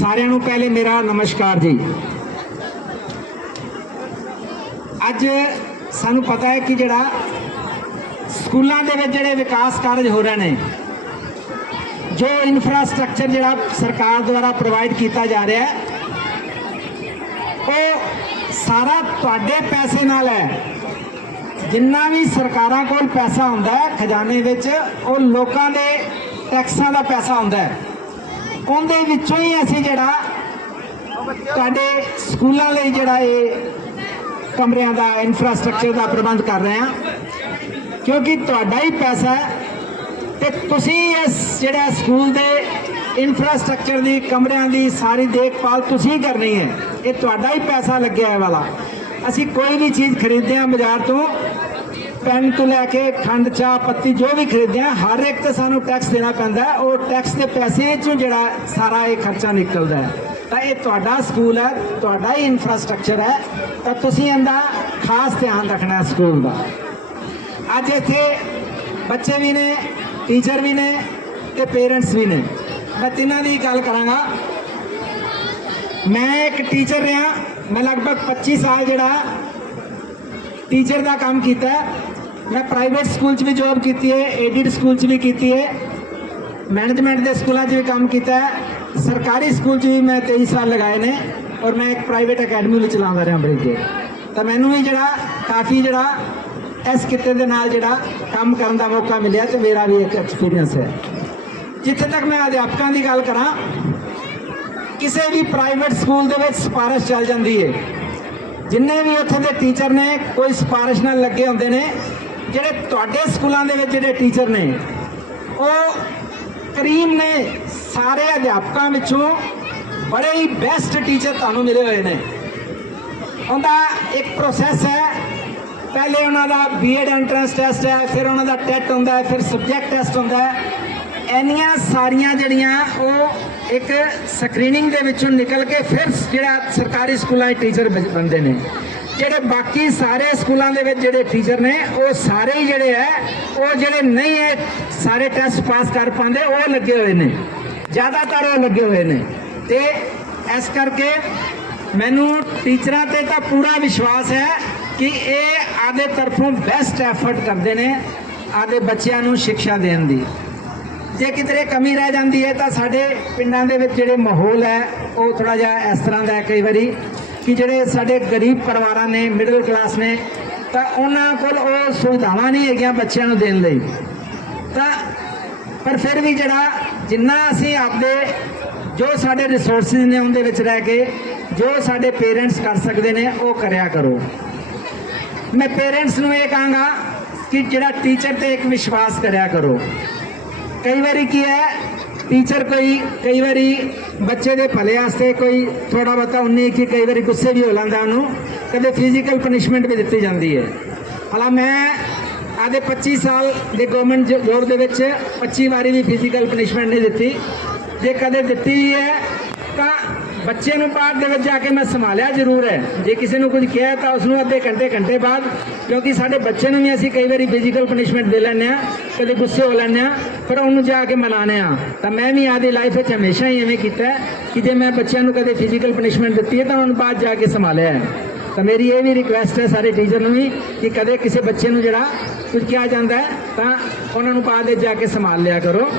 ਸਾਰਿਆਂ ਨੂੰ ਪਹਿਲੇ ਮੇਰਾ ਨਮਸਕਾਰ ਜੀ। ਅੱਜ ਸਾਨੂੰ ਪਤਾ ਹੈ ਕਿ ਜਿਹੜਾ ਸਕੂਲਾਂ ਦੇ ਵਿੱਚ ਜਿਹੜੇ ਵਿਕਾਸ ਕਾਰਜ ਹੋ ਰਹੇ ਨੇ, ਜੋ ਇਨਫਰਾਸਟ੍ਰਕਚਰ ਜਿਹੜਾ ਸਰਕਾਰ ਦੁਆਰਾ ਪ੍ਰੋਵਾਈਡ ਕੀਤਾ ਜਾ ਰਿਹਾ ਹੈ, ਉਹ ਸਾਰਾ ਤੁਹਾਡੇ ਪੈਸੇ ਨਾਲ ਹੈ। ਜਿੰਨਾ ਵੀ ਸਰਕਾਰਾਂ ਕੋਲ ਪੈਸਾ ਹੁੰਦਾ ਹੈ, ਖਜ਼ਾਨੇ ਵਿੱਚ, ਉਹ ਲੋਕਾਂ ਦੇ ਟੈਕਸਾਂ ਦਾ ਪੈਸਾ ਹੁੰਦਾ ਹੈ। ਉਹਦੇ ਵਿੱਚੋਂ ਹੀ ਅਸੀਂ ਜਿਹੜਾ ਤੁਹਾਡੇ ਸਕੂਲਾਂ ਲਈ ਜਿਹੜਾ ਇਹ ਕਮਰਿਆਂ ਦਾ ਇਨਫਰਾਸਟ੍ਰਕਚਰ ਦਾ ਪ੍ਰਬੰਧ ਕਰ ਰਹੇ ਹਾਂ। ਕਿਉਂਕਿ ਤੁਹਾਡਾ ਹੀ ਪੈਸਾ ਹੈ ਤੇ ਤੁਸੀਂ ਇਸ ਜਿਹੜਾ ਸਕੂਲ ਦੇ ਇਨਫਰਾਸਟ੍ਰਕਚਰ ਦੀ, ਕਮਰਿਆਂ ਦੀ ਸਾਰੀ ਦੇਖਭਾਲ ਤੁਸੀਂ ਕਰਨੀ ਹੈ। ਇਹ ਤੁਹਾਡਾ ਹੀ ਪੈਸਾ ਲੱਗਿਆ ਹੈ ਵਾਲਾ। ਅਸੀਂ ਕੋਈ ਵੀ ਚੀਜ਼ ਖਰੀਦਦੇ ਹਾਂ ਬਾਜ਼ਾਰ ਤੋਂ, ਪੈਨ ਤੋਂ ਲੈ ਕੇ ਖੰਡ, ਚਾਹ, ਪੱਤੀ, ਜੋ ਵੀ ਖਰੀਦਦੇ ਹਾਂ, ਹਰ ਇੱਕ ਤੇ ਸਾਨੂੰ ਟੈਕਸ ਦੇਣਾ ਪੈਂਦਾ ਉਹ ਟੈਕਸ ਦੇ ਪੈਸੇ ਚੋਂ ਜਿਹੜਾ ਸਾਰਾ ਇਹ ਖਰਚਾ ਨਿਕਲਦਾ ਹੈ। ਤਾਂ ਇਹ ਤੁਹਾਡਾ ਸਕੂਲ ਹੈ, ਤੁਹਾਡਾ ਹੀ ਇਨਫਰਾਸਟ੍ਰਕਚਰ ਹੈ। ਤਾਂ ਤੁਸੀਂ ਇਹਦਾ ਖਾਸ ਧਿਆਨ ਰੱਖਣਾ ਸਕੂਲ ਦਾ। ਅੱਜ ਇੱਥੇ ਬੱਚੇ ਵੀ ਨੇ ਟੀਚਰ ਵੀ ਨੇ ਤੇ ਪੇਰੈਂਟਸ ਵੀ ਨੇ। ਮੈਂ ਤਿੰਨਾਂ ਦੀ ਗੱਲ ਕਰਾਂਗਾ। ਮੈਂ ਇੱਕ ਟੀਚਰ ਰਿਹਾ, ਮੈਂ ਲਗਭਗ 25 ਸਾਲ ਜਿਹੜਾ ਟੀਚਰ ਦਾ ਕੰਮ ਕੀਤਾ ਮੈਂ ਪ੍ਰਾਈਵੇਟ ਸਕੂਲ 'ਚ ਵੀ ਜੌਬ ਕੀਤੀ ਹੈ ਏਡਿਡ ਸਕੂਲ 'ਚ ਵੀ ਕੀਤੀ ਹੈ। ਮੈਨੇਜਮੈਂਟ ਦੇ ਸਕੂਲਾਂ 'ਚ ਵੀ ਕੰਮ ਕੀਤਾ ਸਰਕਾਰੀ ਸਕੂਲ 'ਚ ਵੀ ਮੈਂ 23 ਸਾਲ ਲਗਾਏ ਨੇ ਔਰ ਮੈਂ ਇੱਕ ਪ੍ਰਾਈਵੇਟ ਅਕੈਡਮੀ ਵੀ ਚਲਾਉਂਦਾ ਰਿਹਾ ਬ੍ਰਿਜ ਤਾਂ ਮੈਨੂੰ ਵੀ ਜਿਹੜਾ ਕਾਫੀ ਜਿਹੜਾ ਇਸ ਕਿੱਤੇ ਦੇ ਨਾਲ ਜਿਹੜਾ ਕੰਮ ਕਰਨ ਦਾ ਮੌਕਾ ਮਿਲਿਆ ਤੇ ਮੇਰਾ ਵੀ ਇੱਕ ਐਕਸਪੀਰੀਅੰਸ ਹੈ ਜਿੱਥੇ ਤੱਕ ਮੈਂ ਅਧਿਆਪਕਾਂ ਦੀ ਗੱਲ ਕਰਾਂ, ਕਿਸੇ ਵੀ ਪ੍ਰਾਈਵੇਟ ਸਕੂਲ ਦੇ ਵਿੱਚ ਸਿਫਾਰਿਸ਼ ਚੱਲ ਜਾਂਦੀ ਹੈ ਜਿੰਨੇ ਵੀ ਉੱਥੇ ਦੇ ਟੀਚਰ ਨੇ, ਕੋਈ ਸਿਫਾਰਿਸ਼ ਨਾਲ ਲੱਗੇ ਹੁੰਦੇ ਨੇ, ਜਿਹੜੇ ਤੁਹਾਡੇ ਸਕੂਲਾਂ ਦੇ ਵਿੱਚ ਜਿਹੜੇ ਟੀਚਰ ਨੇ, ਉਹ ਕਰੀਮ ਨੇ ਸਾਰੇ ਅਧਿਆਪਕਾਂ ਵਿੱਚੋਂ ਬੜੇ ਹੀ ਬੈਸਟ ਟੀਚਰ ਤੁਹਾਨੂੰ ਮਿਲੇ ਹੋਏ ਨੇ। ਉਹਦਾ ਇੱਕ ਪ੍ਰੋਸੈਸ ਹੈ ਪਹਿਲੇ ਉਹਨਾਂ ਦਾ ਬੀਐਡ ਐਂਟਰੈਂਸ ਟੈਸਟ ਹੈ, ਫਿਰ ਉਹਨਾਂ ਦਾ ਟੈਟ ਹੁੰਦਾ ਹੈ, ਫਿਰ ਸਬਜੈਕਟ ਟੈਸਟ ਹੁੰਦਾ ਹੈ। ਇੰਨੀਆਂ ਸਾਰੀਆਂ ਜਿਹੜੀਆਂ ਉਹ ਇੱਕ ਸਕਰੀਨਿੰਗ ਦੇ ਵਿੱਚੋਂ ਨਿਕਲ ਕੇ ਫਿਰ ਜਿਹੜਾ ਸਰਕਾਰੀ ਸਕੂਲਾਂ ਦੇ ਟੀਚਰ ਬਣਦੇ ਨੇ। ਜਿਹੜੇ ਬਾਕੀ ਸਾਰੇ ਸਕੂਲਾਂ ਦੇ ਵਿੱਚ ਜਿਹੜੇ ਟੀਚਰ ਨੇ, ਉਹ ਸਾਰੇ ਹੀ ਜਿਹੜੇ ਹੈ, ਉਹ ਜਿਹੜੇ ਨਹੀਂ ਇਹ ਸਾਰੇ ਟੈਸਟ ਪਾਸ ਕਰ ਪਾਉਂਦੇ, ਉਹ ਲੱਗੇ ਹੋਏ ਨੇ। ਜ਼ਿਆਦਾਤਰ ਉਹ ਲੱਗੇ ਹੋਏ ਨੇ। ਤੇ ਇਸ ਕਰਕੇ ਮੈਨੂੰ ਟੀਚਰਾਂ ਤੇ ਤਾਂ ਪੂਰਾ ਵਿਸ਼ਵਾਸ ਹੈ ਕਿ ਇਹ ਆਦੇ ਤਰਫੋਂ ਬੈਸਟ ਐਫਰਟ ਕਰਦੇ ਨੇ ਆਦੇ ਬੱਚਿਆਂ ਨੂੰ ਸਿੱਖਿਆ ਦੇਣ ਦੀ। ਜੇ ਕਿਤੇ ਕਮੀ ਰਹਿ ਜਾਂਦੀ ਹੈ ਤਾਂ ਸਾਡੇ ਪਿੰਡਾਂ ਦੇ ਵਿੱਚ ਜਿਹੜੇ ਮਾਹੌਲ ਹੈ, ਉਹ ਥੋੜਾ ਜਿਹਾ ਇਸ ਤਰ੍ਹਾਂ ਦਾ ਹੈ ਕਈ ਵਾਰੀ ਕਿ ਜਿਹੜੇ ਸਾਡੇ ਗਰੀਬ ਪਰਿਵਾਰਾਂ ਨੇ ਮਿਡਲ ਕਲਾਸ ਨੇ, ਤਾਂ ਉਹਨਾਂ ਕੋਲ ਉਹ ਸੁਵਿਧਾਵਾਂ ਨਹੀਂ ਹੈਗੀਆਂ ਬੱਚਿਆਂ ਨੂੰ ਦੇਣ ਲਈ। ਤਾਂ ਪਰ ਫਿਰ ਵੀ ਜਿਹੜਾ ਜਿੰਨਾ ਅਸੀਂ ਆਪਦੇ ਜੋ ਸਾਡੇ ਰਿਸੋਰਸਿਸ ਨੇ ਉਹਦੇ ਵਿੱਚ ਰਹਿ ਕੇ, ਜੋ ਸਾਡੇ ਪੇਰੈਂਟਸ ਕਰ ਸਕਦੇ ਨੇ, ਉਹ ਕਰਿਆ ਕਰੋ। ਮੈਂ ਪੇਰੈਂਟਸ ਨੂੰ ਇਹ ਕਹਾਂਗਾ ਕਿ ਜਿਹੜਾ ਟੀਚਰ ਤੇ ਇੱਕ ਵਿਸ਼ਵਾਸ ਕਰਿਆ ਕਰੋ। ਕਈ ਵਾਰੀ ਕੀ ਹੈ ਟੀਚਰ ਕੋਈ, ਕਈ ਵਾਰੀ ਬੱਚੇ ਦੇ ਭਲੇ ਵਾਸਤੇ ਕੋਈ ਥੋੜਾ ਬਹੁਤਾ ਉਨੀ ਕਿ ਕਈ ਵਾਰੀ ਗੁੱਸੇ ਵੀ ਹੋ ਲੈਂਦਾ ਉਹਨੂੰ, ਕਦੇ ਫਿਜ਼ੀਕਲ ਪਨਿਸ਼ਮੈਂਟ ਵੀ ਦਿੱਤੀ ਜਾਂਦੀ ਹੈ। ਹਾਲਾ ਮੈਂ ਆਦੇ 25 ਸਾਲ ਦੇ ਗਵਰਨਮੈਂਟ ਜੋਬ ਦੇ ਵਿੱਚ 25 ਵਾਰੀ ਵੀ ਫਿਜ਼ੀਕਲ ਪਨਿਸ਼ਮੈਂਟ ਨਹੀਂ ਦਿੱਤੀ। ਜੇ ਕਦੇ ਦਿੱਤੀ ਵੀ ਹੈ ਬੱਚੇ ਨੂੰ ਬਾਅਦ ਦੇ ਵਿੱਚ ਜਾ ਕੇ ਮੈਂ ਸੰਭਾਲਿਆ ਜ਼ਰੂਰ ਹੈ। ਜੇ ਕਿਸੇ ਨੂੰ ਕੁਝ ਕਿਹਾ ਤਾਂ ਉਸ ਨੂੰ ਅੱਧੇ ਘੰਟੇ ਘੰਟੇ ਬਾਅਦ, ਕਿਉਂਕਿ ਸਾਡੇ ਬੱਚੇ ਨੂੰ ਵੀ ਅਸੀਂ ਕਈ ਵਾਰੀ ਫਿਜ਼ੀਕਲ ਪਨਿਸ਼ਮੈਂਟ ਦੇ ਲੈਂਦੇ ਆ ਕਦੇ ਗੁੱਸੇ ਹੋ ਲੈਂਦੇ ਆ ਪਰ ਉਹਨੂੰ ਜਾ ਕੇ ਮਨਾਉਂਦੇ ਆ ਤਾਂ ਮੈਂ ਵੀ ਆਦੀ ਲਾਈਫ ਵਿੱਚ ਹਮੇਸ਼ਾ ਹੀ ਐਵੇਂ ਕੀਤਾ ਕਿ ਜੇ ਮੈਂ ਬੱਚਿਆਂ ਨੂੰ ਕਦੇ ਫਿਜ਼ੀਕਲ ਪਨਿਸ਼ਮੈਂਟ ਦਿੱਤੀ ਹੈ ਤਾਂ ਉਹਨਾਂ ਨੂੰ ਬਾਅਦ ਜਾ ਕੇ ਸੰਭਾਲਿਆ ਹੈ। ਤਾਂ ਮੇਰੀ ਇਹ ਵੀ ਰਿਕੁਐਸਟ ਹੈ ਸਾਰੇ ਟੀਚਰ ਨੂੰ ਵੀ ਕਿ ਕਦੇ ਕਿਸੇ ਬੱਚੇ ਨੂੰ ਜਿਹੜਾ ਕੁਝ ਕਿਹਾ ਜਾਂਦਾ ਤਾਂ ਉਹਨਾਂ ਨੂੰ ਬਾਅਦ ਵਿੱਚ ਜਾ ਕੇ ਸੰਭਾਲ ਲਿਆ ਕਰੋ।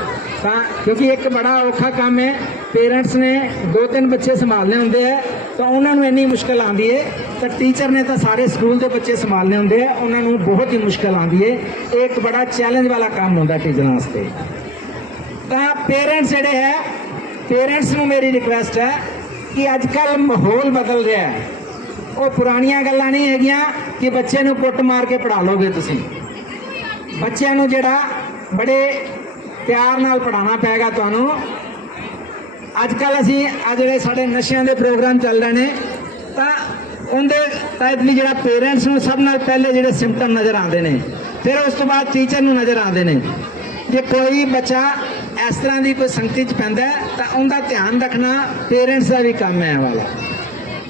ਤਾਂ ਕਿਉਂਕਿ ਇੱਕ ਬੜਾ ਔਖਾ ਕੰਮ ਹੈ ਪੇਰੈਂਟਸ ਨੇ ਦੋ ਤਿੰਨ ਬੱਚੇ ਸੰਭਾਲਨੇ ਹੁੰਦੇ ਆ, ਤਾਂ ਉਹਨਾਂ ਨੂੰ ਇੰਨੀ ਮੁਸ਼ਕਲ ਆਉਂਦੀ ਹੈ ਤਾਂ ਟੀਚਰ ਨੇ ਤਾਂ ਸਾਰੇ ਸਕੂਲ ਦੇ ਬੱਚੇ ਸੰਭਾਲਨੇ ਹੁੰਦੇ ਆ, ਉਹਨਾਂ ਨੂੰ ਬਹੁਤ ਹੀ ਮੁਸ਼ਕਲ ਆਉਂਦੀ ਹੈ ਇਹ ਇੱਕ ਬੜਾ ਚੈਲੰਜ ਵਾਲਾ ਕੰਮ ਹੁੰਦਾ ਟੀਚਰਾਂ ਵਾਸਤੇ। ਤਾਂ ਪੇਰੈਂਟਸ ਜਿਹੜੇ ਹੈ ਪੇਰੈਂਟਸ ਨੂੰ ਮੇਰੀ ਰਿਕੁਐਸਟ ਹੈ ਕਿ ਅੱਜ ਕੱਲ ਮਾਹੌਲ ਬਦਲ ਰਿਹਾ ਹੈ। ਉਹ ਪੁਰਾਣੀਆਂ ਗੱਲਾਂ ਨਹੀਂ ਹੈਗੀਆਂ ਕਿ ਬੱਚੇ ਨੂੰ ਕੁੱਟ ਮਾਰ ਕੇ ਪੜ੍ਹਾ ਲੋਗੇ ਤੁਸੀਂ। ਬੱਚਿਆਂ ਨੂੰ ਜਿਹੜਾ ਬੜੇ ਪਿਆਰ ਨਾਲ ਪੜਾਉਣਾ ਪਏਗਾ ਤੁਹਾਨੂੰ। ਅੱਜ ਕੱਲ ਅਸੀਂ ਆ ਜਿਹੜੇ ਸਾਡੇ ਨਸ਼ਿਆਂ ਦੇ ਪ੍ਰੋਗਰਾਮ ਚੱਲ ਰਹੇ ਨੇ, ਤਾਂ ਉਹਦੇ ਤਹਿਤ ਵੀ ਜਿਹੜਾ ਪੇਰੈਂਟਸ ਨੂੰ ਸਭ ਨਾਲ ਪਹਿਲੇ ਜਿਹੜੇ ਸਿੰਪਟਮ ਨਜ਼ਰ ਆਉਂਦੇ ਨੇ, ਫਿਰ ਉਸ ਤੋਂ ਬਾਅਦ ਟੀਚਰ ਨੂੰ ਨਜ਼ਰ ਆਉਂਦੇ ਨੇ। ਜੇ ਕੋਈ ਬੱਚਾ ਇਸ ਤਰ੍ਹਾਂ ਦੀ ਕੋਈ ਸੰਗਤੀ ਚ ਪੈਂਦਾ ਤਾਂ ਉਹਦਾ ਧਿਆਨ ਰੱਖਣਾ ਪੇਰੈਂਟਸ ਦਾ ਵੀ ਕੰਮ ਹੈ ਵਾਲਾ।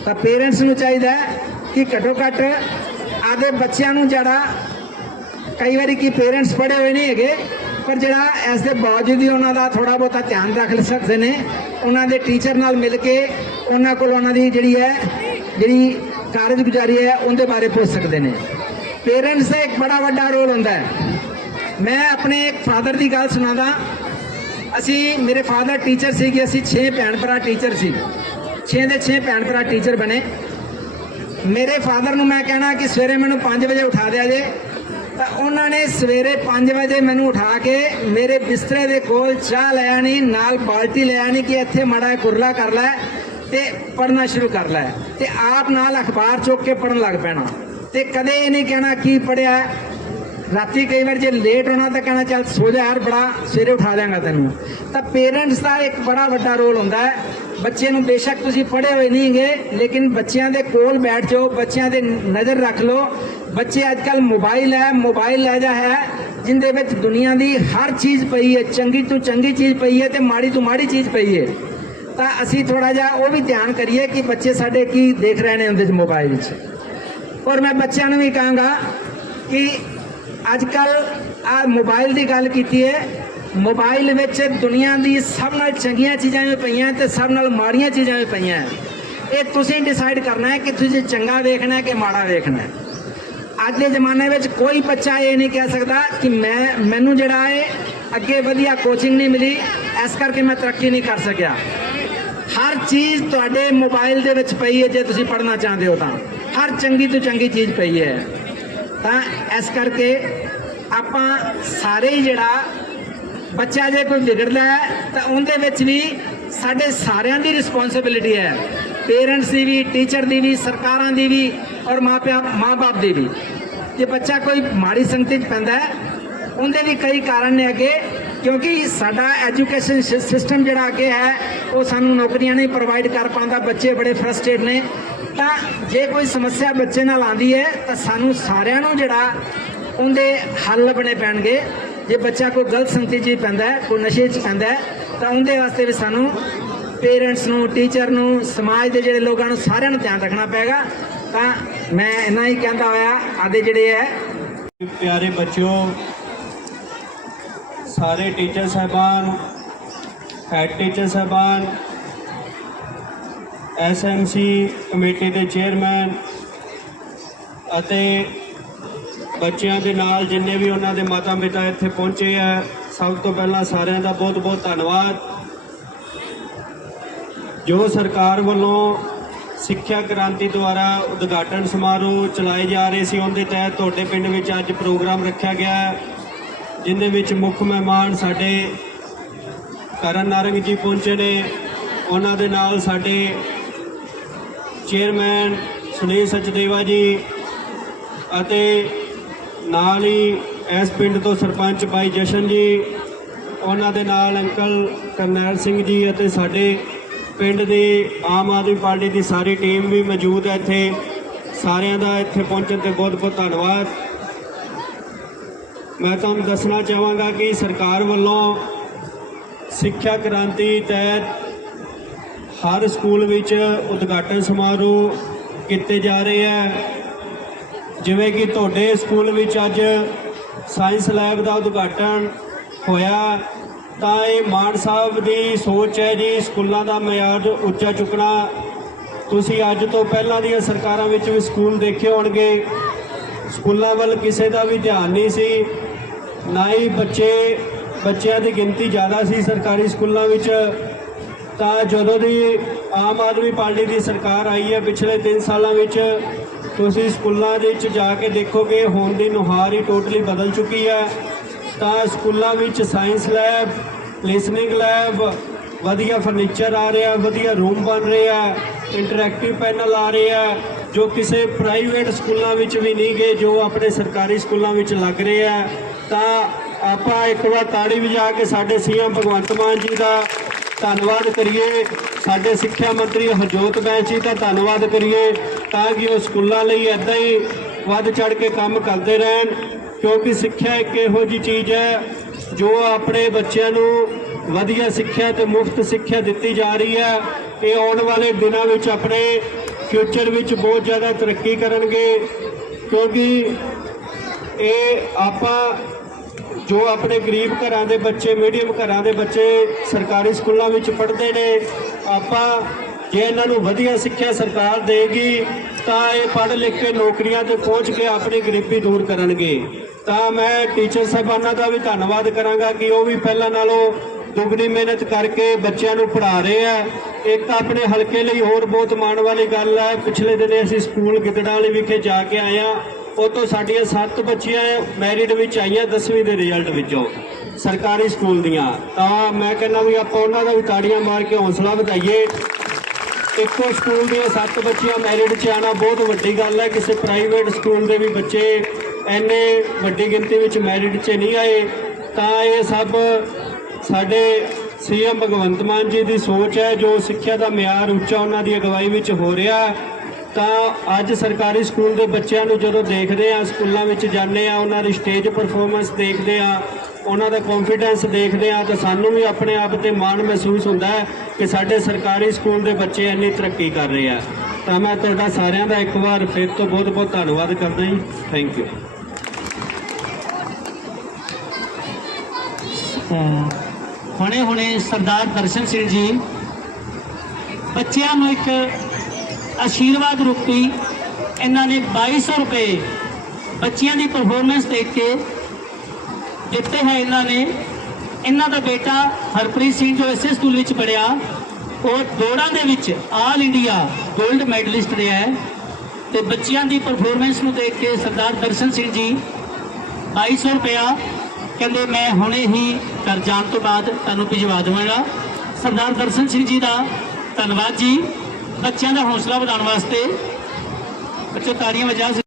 ਤਾਂ ਪੇਰੈਂਟਸ ਨੂੰ ਚਾਹੀਦਾ ਕਿ ਘੱਟੋ ਘੱਟ ਆਦੇ ਬੱਚਿਆਂ ਨੂੰ ਜਿਹੜਾ ਕਈ ਵਾਰੀ ਕੀ ਪੇਰੈਂਟਸ ਪੜ੍ਹੇ ਹੋਏ ਨਹੀਂ ਹੈਗੇ ਪਰ ਜਿਹੜਾ ਇਸ ਦੇ ਬਾਵਜੂਦ ਵੀ ਉਹਨਾਂ ਦਾ ਥੋੜਾ ਬਹੁਤਾ ਧਿਆਨ ਰੱਖ ਸਕਦੇ ਨੇ, ਉਹਨਾਂ ਦੇ ਟੀਚਰ ਨਾਲ ਮਿਲ ਕੇ ਉਹਨਾਂ ਕੋਲ ਉਹਨਾਂ ਦੀ ਜਿਹੜੀ ਹੈ, ਜਿਹੜੀ ਕਾਰਜਗੁਜ਼ਾਰੀ ਹੈ, ਉਹਦੇ ਬਾਰੇ ਪੁੱਛ ਸਕਦੇ ਨੇ। ਪੇਰੈਂਟਸ ਦਾ ਇੱਕ ਬੜਾ ਵੱਡਾ ਰੋਲ ਹੁੰਦਾ ਹੈ। ਮੈਂ ਆਪਣੇ ਇੱਕ ਫਾਦਰ ਦੀ ਗੱਲ ਸੁਣਾਦਾ ਅਸੀਂ, ਮੇਰੇ ਫਾਦਰ ਟੀਚਰ ਸੀਗੇ ਅਸੀਂ 6 ਭੈਣ ਭਰਾ ਟੀਚਰ ਸੀ। 6 ਦੇ 6 ਭੈਣ ਭਰਾ ਟੀਚਰ ਬਣੇ। ਮੇਰੇ ਫਾਦਰ ਨੂੰ ਮੈਂ ਕਹਿਣਾ ਕਿ ਸਵੇਰੇ ਮੈਨੂੰ 5 ਵਜੇ ਉਠਾ ਦਿਆ ਜੇ। ਤਾਂ ਉਹਨਾਂ ਨੇ ਸਵੇਰੇ 5 ਵਜੇ ਮੈਨੂੰ ਉਠਾ ਕੇ ਮੇਰੇ ਬਿਸਤਰੇ ਦੇ ਕੋਲ ਚਾਹ ਲੈ ਆਣੀ, ਨਾਲ ਬਾਲਟੀ ਲੈ ਆਣੀ ਕਿ ਇੱਥੇ ਮੜਾ ਕੁਰਲਾ ਕਰ ਲੈ ਤੇ ਪੜਨਾ ਸ਼ੁਰੂ ਕਰ ਲੈ। ਤੇ ਆਪ ਨਾਲ ਅਖਬਾਰ ਚੁੱਕ ਕੇ ਪੜਨ ਲੱਗ ਪੈਣਾ। ਤੇ ਕਦੇ ਇਹ ਨਹੀਂ ਕਹਿਣਾ ਕੀ ਪੜਿਆ ਰਾਤੀ ਕਈ ਵਾਰ ਜੇ ਲੇਟ ਹੋਣਾ ਤਾਂ ਕਹਿਣਾ, ਚੱਲ ਸੋ ਜਾ ਯਾਰ, ਬੜਾ ਸਵੇਰੇ ਉਠਾ ਦਿਆਂਗਾ ਤੈਨੂੰ। ਤਾਂ ਪੇਰੈਂਟਸ ਦਾ ਇੱਕ ਬੜਾ ਵੱਡਾ ਰੋਲ ਹੁੰਦਾ ਹੈ। ਬੱਚੇ ਨੂੰ ਬੇਸ਼ੱਕ ਤੁਸੀਂ ਪੜ੍ਹੇ ਹੋਏ ਨਹੀਂਗੇ, ਲੇਕਿਨ ਬੱਚਿਆਂ ਦੇ ਕੋਲ ਬੈਠ ਜਾਓ, ਬੱਚਿਆਂ ਦੇ ਨਜ਼ਰ ਰੱਖ ਲਓ। ਬੱਚੇ ਅੱਜ ਕੱਲ ਮੋਬਾਈਲ ਹੈ, ਮੋਬਾਈਲ ਲੈ ਜਾ ਹੈ, ਜਿੰਦੇ ਵਿੱਚ ਦੁਨੀਆ ਦੀ ਹਰ ਚੀਜ਼ ਪਈ ਹੈ, ਚੰਗੀ ਤੋਂ ਚੰਗੀ ਚੀਜ਼ ਪਈ ਹੈ ਤੇ ਮਾੜੀ ਤੋਂ ਮਾੜੀ ਚੀਜ਼ ਪਈ ਹੈ। ਤਾਂ ਅਸੀਂ ਥੋੜਾ ਜਿਹਾ ਉਹ ਵੀ ਧਿਆਨ ਕਰੀਏ ਕਿ ਬੱਚੇ ਸਾਡੇ ਕੀ ਦੇਖ ਰਹੇ ਨੇ ਉਹਦੇ ਚ ਮੋਬਾਈਲ 'ਚ ਔਰ ਮੈਂ ਬੱਚਿਆਂ ਨੂੰ ਵੀ ਕਹਾਂਗਾ ਕਿ ਅੱਜ ਕੱਲ ਆ ਮੋਬਾਈਲ ਦੀ ਗੱਲ ਕੀਤੀ ਹੈ। ਮੋਬਾਈਲ ਵਿੱਚ ਦੁਨੀਆ ਦੀ ਸਭ ਨਾਲ ਚੰਗੀਆਂ ਚੀਜ਼ਾਂ ਵੀ ਪਈਆਂ ਤੇ ਸਭ ਨਾਲ ਮਾੜੀਆਂ ਚੀਜ਼ਾਂ ਵੀ ਪਈਆਂ। ਇਹ ਤੁਸੀਂ ਡਿਸਾਈਡ ਕਰਨਾ ਹੈ ਕਿ ਤੁਸੀਂ ਚੰਗਾ ਵੇਖਣਾ ਹੈ ਕਿ ਮਾੜਾ ਵੇਖਣਾ ਹੈ। ਅੱਜ ਦੇ ਜ਼ਮਾਨੇ ਵਿੱਚ ਕੋਈ ਬੱਚਾ ਇਹ ਨਹੀਂ ਕਹਿ ਸਕਦਾ ਕਿ ਮੈਂ, ਮੈਨੂੰ ਜਿਹੜਾ ਹੈ, ਅੱਗੇ ਵਧੀਆ ਕੋਚਿੰਗ ਨਹੀਂ ਮਿਲੀ। ਇਸ ਕਰਕੇ ਮੈਂ ਤਰੱਕੀ ਨਹੀਂ ਕਰ ਸਕਿਆ। ਹਰ ਚੀਜ਼ ਤੁਹਾਡੇ ਮੋਬਾਈਲ ਦੇ ਵਿੱਚ ਪਈ ਹੈ, ਜੇ ਤੁਸੀਂ ਪੜ੍ਹਨਾ ਚਾਹੁੰਦੇ ਹੋ ਤਾਂ। ਹਰ ਚੰਗੀ ਤੋਂ ਚੰਗੀ ਚੀਜ਼ ਪਈ ਹੈ। ਤਾਂ ਇਸ ਕਰਕੇ ਆਪਾਂ ਸਾਰੇ ਹੀ ਜਿਹੜਾ ਬੱਚਾ ਜੇ ਕੋਈ ਵਿਗੜਦਾ ਹੈ, ਤਾਂ ਉਹਦੇ ਵਿੱਚ ਵੀ ਸਾਡੇ ਸਾਰਿਆਂ ਦੀ ਰਿਸਪੌਂਸਿਬਿਲਿਟੀ ਹੈ। ਪੇਰੈਂਟਸ ਦੀ ਵੀ ਟੀਚਰ ਦੀ ਵੀ, ਸਰਕਾਰਾਂ ਦੀ ਵੀ ਔਰ ਮਾਂ ਪਿਆ ਮਾਂ ਬਾਪ ਦੀ ਵੀ। ਜੇ ਬੱਚਾ ਕੋਈ ਮਾੜੀ ਸੰਗਤੀ 'ਚ ਪੈਂਦਾ ਹੈ, ਉਹਦੇ ਵੀ ਕਈ ਕਾਰਨ ਨੇ ਅੱਗੇ, ਕਿਉਂਕਿ ਸਾਡਾ ਐਜੂਕੇਸ਼ਨ ਸਿਸਟਮ ਜਿਹੜਾ ਅੱਗੇ ਹੈ, ਉਹ ਸਾਨੂੰ ਨੌਕਰੀਆਂ ਨਹੀਂ ਪ੍ਰੋਵਾਈਡ ਕਰ ਪਾਉਂਦਾ, ਬੱਚੇ ਬੜੇ ਫਰਸਟ੍ਰੇਟ ਨੇ। ਤਾਂ ਜੇ ਕੋਈ ਸਮੱਸਿਆ ਬੱਚੇ ਨਾਲ ਆਂਦੀ ਹੈ, ਤਾਂ ਸਾਨੂੰ ਸਾਰਿਆਂ ਨੂੰ ਜਿਹੜਾ, ਉਹਦੇ ਹੱਲ ਲੱਭਣੇ ਪੈਣਗੇ। ਜੇ ਬੱਚਾ ਕੋਈ ਗਲਤ ਸੰਗਤੀ 'ਚ ਪੈਂਦਾ ਹੈ, ਕੋਈ ਨਸ਼ੇ 'ਚ ਪੈਂਦਾ ਹੈ, ਤਾਂ ਉਹਦੇ ਵਾਸਤੇ ਵੀ ਸਾਨੂੰ ਪੇਰੈਂਟਸ ਨੂੰ, ਟੀਚਰ ਨੂੰ, ਸਮਾਜ ਦੇ ਜਿਹੜੇ ਲੋਕਾਂ ਨੂੰ ਸਾਰਿਆਂ ਨੂੰ ਧਿਆਨ ਰੱਖਣਾ ਪਏਗਾ। ਤਾਂ ਮੈਂ ਇੰਨਾ ਹੀ ਕਹਿੰਦਾ ਹੋਇਆ, ਆਦੇ ਜਿਹੜੇ ਹੈ। ਪਿਆਰੇ ਬੱਚਿਓ, ਸਾਰੇ ਟੀਚਰ ਸਾਹਿਬਾਨ ਹੈਡ ਟੀਚਰ ਸਾਹਿਬਾਨ ਐਸਐਮਸੀ ਕਮੇਟੀ ਦੇ ਚੇਅਰਮੈਨ ਅਤੇ ਬੱਚਿਆਂ ਦੇ ਨਾਲ ਜਿੰਨੇ ਵੀ ਉਹਨਾਂ ਦੇ ਮਾਤਾ ਪਿਤਾ ਇੱਥੇ ਪਹੁੰਚੇ ਆ ਸਭ ਤੋਂ ਪਹਿਲਾਂ ਸਾਰਿਆਂ ਦਾ ਬਹੁਤ ਬਹੁਤ ਧੰਨਵਾਦ। ਜੋ ਸਰਕਾਰ ਵੱਲੋਂ ਸਿੱਖਿਆ ਕ੍ਰਾਂਤੀ ਦੁਆਰਾ ਉਦਘਾਟਨ ਸਮਾਰੋਹ ਚਲਾਏ ਜਾ ਰਹੇ ਸੀ। ਉਹਦੇ ਤਹਿਤ ਤੁਹਾਡੇ ਪਿੰਡ ਵਿੱਚ ਅੱਜ ਪ੍ਰੋਗਰਾਮ ਰੱਖਿਆ ਗਿਆ ਹੈ, ਜਿਹਦੇ ਵਿੱਚ ਮੁੱਖ ਮਹਿਮਾਨ ਸਾਡੇ ਕਰਨ ਨਾਰੰਗ ਜੀ ਪਹੁੰਚੇ ਨੇ। ਉਹਨਾਂ ਦੇ ਨਾਲ ਸਾਡੇ ਚੇਅਰਮੈਨ ਸੁਨੀਲ ਸਚਦੇਵਾ ਜੀ ਅਤੇ ਨਾਲ ਹੀ ਇਸ ਪਿੰਡ ਤੋਂ ਸਰਪੰਚ ਭਾਈ ਜਸ਼ਨ ਜੀ ਉਹਨਾਂ ਦੇ ਨਾਲ ਅੰਕਲ ਕਰਨੈਲ ਸਿੰਘ ਜੀ ਅਤੇ ਸਾਡੇ ਪਿੰਡ ਦੀ ਆਮ ਆਦਮੀ ਪਾਰਟੀ ਦੀ ਸਾਰੀ ਟੀਮ ਵੀ ਮੌਜੂਦ ਹੈ ਇੱਥੇ। ਸਾਰਿਆਂ ਦਾ ਇੱਥੇ ਪਹੁੰਚਣ ਤੇ ਬਹੁਤ ਬਹੁਤ ਧੰਨਵਾਦ। ਮੈਂ ਤੁਹਾਨੂੰ ਦੱਸਣਾ ਚਾਹਾਂਗਾ ਕਿ ਸਰਕਾਰ ਵੱਲੋਂ ਸਿੱਖਿਆ ਕ੍ਰਾਂਤੀ ਤਹਿਤ ਹਰ ਸਕੂਲ ਵਿੱਚ ਉਦਘਾਟਨ ਸਮਾਰੋਹ ਕੀਤੇ ਜਾ ਰਹੇ ਹੈ। ਜਿਵੇਂ ਕਿ ਤੁਹਾਡੇ ਸਕੂਲ ਵਿੱਚ ਅੱਜ ਸਾਇੰਸ ਲੈਬ ਦਾ ਉਦਘਾਟਨ ਹੋਇਆ। ਤਾਂ ਇਹ ਮਾਨ ਸਾਹਿਬ ਦੀ ਸੋਚ ਹੈ ਜੀ, ਸਕੂਲਾਂ ਦਾ ਮਿਆਰ ਉੱਚਾ ਚੁੱਕਣਾ। ਤੁਸੀਂ ਅੱਜ ਤੋਂ ਪਹਿਲਾਂ ਦੀਆਂ ਸਰਕਾਰਾਂ ਵਿੱਚ ਵੀ ਸਕੂਲ ਦੇਖੇ ਹੋਣਗੇ। ਸਕੂਲਾਂ ਵੱਲ ਕਿਸੇ ਦਾ ਵੀ ਧਿਆਨ ਨਹੀਂ ਸੀ। ਨਾ ਹੀ ਬੱਚੇ, ਬੱਚਿਆਂ ਦੀ ਗਿਣਤੀ ਜ਼ਿਆਦਾ ਸੀ ਸਰਕਾਰੀ ਸਕੂਲਾਂ ਵਿੱਚ। ਤਾਂ ਜਦੋਂ ਦੀ ਆਮ ਆਦਮੀ ਪਾਰਟੀ ਦੀ ਸਰਕਾਰ ਆਈ ਹੈ ਪਿਛਲੇ 3 ਸਾਲਾਂ ਵਿੱਚ, ਤੁਸੀਂ ਸਕੂਲਾਂ ਦੇ ਵਿੱਚ ਜਾ ਕੇ ਦੇਖੋਗੇ, ਹੁਣ ਦੀ ਨੁਹਾਰ ਹੀ ਟੋਟਲੀ ਬਦਲ ਚੁੱਕੀ ਹੈ। ਤਾਂ ਸਕੂਲਾਂ ਵਿੱਚ ਸਾਇੰਸ ਲੈਬ ਲਿਸਨਿੰਗ ਲੈਬ, ਵਧੀਆ ਫਰਨੀਚਰ ਆ ਰਿਹਾ, ਵਧੀਆ ਰੂਮ ਬਣ ਰਿਹਾ ਇੰਟਰੈਕਟਿਵ ਪੈਨਲ ਆ ਰਿਹਾ ਜੋ ਕਿਸੇ ਪ੍ਰਾਈਵੇਟ ਸਕੂਲਾਂ ਵਿੱਚ ਵੀ ਨਹੀਂ ਗਏ, ਜੋ ਆਪਣੇ ਸਰਕਾਰੀ ਸਕੂਲਾਂ ਵਿੱਚ ਲੱਗ ਰਹੇ ਆ, ਤਾਂ ਆਪਾਂ ਇੱਕ ਵਾਰ ਤਾੜੀ ਵਜਾ ਕੇ ਸਾਡੇ ਸੀਐਮ ਭਗਵੰਤ ਮਾਨ ਜੀ ਦਾ ਧੰਨਵਾਦ ਕਰੀਏ, ਸਾਡੇ ਸਿੱਖਿਆ ਮੰਤਰੀ ਹਰਜੋਤ ਬੈਂਸ ਜੀ ਦਾ ਧੰਨਵਾਦ ਕਰੀਏ, ਤਾਂ ਕਿ ਉਹ ਸਕੂਲਾਂ ਲਈ ਇਦਾਂ ਹੀ ਵੱਧ ਚੜ ਕੇ ਕੰਮ ਕਰਦੇ ਰਹਿਣ ਕਿਉਂਕਿ ਸਿੱਖਿਆ ਇੱਕ ਇਹੋ ਜੀ ਚੀਜ਼ ਹੈ, ਜੋ ਆਪਣੇ ਬੱਚਿਆਂ ਨੂੰ ਵਧੀਆ ਸਿੱਖਿਆ ਤੇ ਮੁਫਤ ਸਿੱਖਿਆ ਦਿੱਤੀ ਜਾ ਰਹੀ ਹੈ। ਇਹ ਆਉਣ ਵਾਲੇ ਦਿਨਾਂ ਵਿੱਚ ਆਪਣੇ ਫਿਊਚਰ ਵਿੱਚ ਬਹੁਤ ਜ਼ਿਆਦਾ ਤਰੱਕੀ ਕਰਨਗੇ, ਕਿਉਂਕਿ ਇਹ ਆਪਾਂ ਜੋ ਆਪਣੇ ਗਰੀਬ ਘਰਾਂ ਦੇ ਬੱਚੇ ਮੀਡੀਅਮ ਘਰਾਂ ਦੇ ਬੱਚੇ ਸਰਕਾਰੀ ਸਕੂਲਾਂ ਵਿੱਚ ਪੜ੍ਹਦੇ ਨੇ, ਆਪਾਂ ਜੇ ਇਹਨਾਂ ਨੂੰ ਵਧੀਆ ਸਿੱਖਿਆ ਸਰਕਾਰ ਦੇਗੀ ਤਾਂ ਇਹ ਪੜ੍ਹ ਲਿਖ ਕੇ ਨੌਕਰੀਆਂ ਤੇ ਪਹੁੰਚ ਕੇ ਆਪਣੀ ਗਰੀਬੀ ਦੂਰ ਕਰਨਗੇ। ਤਾਂ ਮੈਂ ਟੀਚਰ ਸਾਹਿਬਾਨਾਂ ਦਾ ਵੀ ਧੰਨਵਾਦ ਕਰਾਂਗਾ ਕਿ ਉਹ ਵੀ ਪਹਿਲਾਂ ਨਾਲੋਂ ਦੁੱਗਣੀ ਮਿਹਨਤ ਕਰਕੇ ਬੱਚਿਆਂ ਨੂੰ ਪੜ੍ਹਾ ਰਹੇ ਆ। ਇੱਕ ਤਾਂ ਆਪਣੇ ਹਲਕੇ ਲਈ ਹੋਰ ਬਹੁਤ ਮਾਣ ਵਾਲੀ ਗੱਲ ਹੈ ਪਿਛਲੇ ਦਿਨੇ ਅਸੀਂ ਸਕੂਲ ਗਿੱਦੜਾਂ ਵਾਲੇ ਵਿਖੇ ਜਾ ਕੇ ਆਏ ਆ ਉਹ ਤੋਂ ਸਾਡੀਆਂ ਸੱਤ ਬੱਚੀਆਂ ਮੈਰਿਟ ਵਿੱਚ ਆਈਆਂ 10ਵੀਂ ਦੇ ਰਿਜ਼ਲਟ ਵਿੱਚੋਂ ਸਰਕਾਰੀ ਸਕੂਲ ਦੀਆਂ। ਤਾਂ ਮੈਂ ਕਹਿੰਦਾ ਵੀ ਆਪਾਂ ਉਹਨਾਂ ਦਾ ਵੀ ਤਾੜੀਆਂ ਮਾਰ ਕੇ ਹੌਸਲਾ ਵਧਾਈਏ। ਇੱਕੋ ਸਕੂਲ ਦੀਆਂ ਸੱਤ ਬੱਚੀਆਂ ਮੈਰਿਟ 'ਚ ਆਣਾ ਬਹੁਤ ਵੱਡੀ ਗੱਲ ਹੈ। ਕਿਸੇ ਪ੍ਰਾਈਵੇਟ ਸਕੂਲ ਦੇ ਵੀ ਬੱਚੇ ਐਨੇ ਵੱਡੀ ਗਿਣਤੀ ਵਿੱਚ ਮੈਰਿਟ 'ਚ ਨਹੀਂ ਆਏ, ਤਾਂ ਇਹ ਸਭ ਸਾਡੇ ਸੀਐਮ ਭਗਵੰਤ ਮਾਨ ਜੀ ਦੀ ਸੋਚ ਹੈ। ਜੋ ਸਿੱਖਿਆ ਦਾ ਮਿਆਰ ਉੱਚਾ ਉਹਨਾਂ ਦੀ ਅਗਵਾਈ ਵਿੱਚ ਹੋ ਰਿਹਾ ਹੈ। ਤਾਂ ਅੱਜ ਸਰਕਾਰੀ ਸਕੂਲ ਦੇ ਬੱਚਿਆਂ ਨੂੰ ਜਦੋਂ ਦੇਖਦੇ ਆ, ਸਕੂਲਾਂ ਵਿੱਚ ਜਾਂਦੇ ਆ, ਉਹਨਾਂ ਦੀ ਸਟੇਜ ਪਰਫਾਰਮੈਂਸ ਦੇਖਦੇ ਆ, ਉਹਨਾਂ ਦਾ ਕੰਫੀਡੈਂਸ ਦੇਖਦੇ ਆ, ਤਾਂ ਸਾਨੂੰ ਵੀ ਆਪਣੇ ਆਪ ਤੇ ਮਾਣ ਮਹਿਸੂਸ ਹੁੰਦਾ ਹੈ ਕਿ ਸਾਡੇ ਸਰਕਾਰੀ ਸਕੂਲ ਦੇ ਬੱਚੇ ਇੰਨੀ ਤਰੱਕੀ ਕਰ ਰਹੇ ਆ। ਤਾਂ ਮੈਂ ਤੁਹਾਡਾ ਸਾਰਿਆਂ ਦਾ ਇੱਕ ਵਾਰ ਫਿਰ ਤੋਂ ਬਹੁਤ ਬਹੁਤ ਧੰਨਵਾਦ ਕਰਦਾ ਜੀ। ਥੈਂਕ ਯੂ ਹੁਣੇ ਹੁਣੇ ਸਰਦਾਰ ਦਰਸ਼ਨ ਸਿੰਘ ਜੀ, ਬੱਚਿਆਂ ਨੂੰ ਇੱਕ ਆਸ਼ੀਰਵਾਦ ਰੂਪੀ ਇਹਨਾਂ ਨੇ 2200 ਰੁਪਏ ਬੱਚਿਆਂ ਦੀ ਪਰਫਾਰਮੈਂਸ ਦੇਖ ਕੇ ਦਿੱਤੇ ਹੈ ਇਹਨਾਂ ਨੇ। ਇਹਨਾਂ ਦਾ ਬੇਟਾ ਹਰਪ੍ਰੀਤ ਸਿੰਘ ਜੋ ਇਸੇ ਸਕੂਲ ਵਿੱਚ ਪੜਿਆ ਉਹ ਦੌੜਾਂ ਦੇ ਵਿੱਚ ਆਲ ਇੰਡੀਆ 골ਡ ਮੈਡਲਿਸਟ ਰਿਹਾ ਹੈ। ਤੇ ਬੱਚਿਆਂ ਦੀ ਪਰਫਾਰਮੈਂਸ ਨੂੰ ਦੇਖ ਕੇ ਸਰਦਾਰ ਦਰਸ਼ਨ ਸਿੰਘ ਜੀ 2200 ਰੁਪਇਆ ਕਹਿੰਦੇ, ਮੈਂ ਹੁਣੇ ਹੀ ਘਰ ਜਾਣ ਤੋਂ ਬਾਅਦ ਤੁਹਾਨੂੰ ਭਿਜਵਾ ਦੇਵਾਂਗਾ। ਸਰਦਾਰ ਦਰਸ਼ਨ ਸਿੰਘ ਜੀ ਦਾ ਧੰਨਵਾਦ ਜੀ। ਬੱਚਿਆਂ ਦਾ ਹੌਸਲਾ ਵਧਾਉਣ ਵਾਸਤੇ ਬੱਚੋ ਤਾੜੀਆਂ ਵਜਾ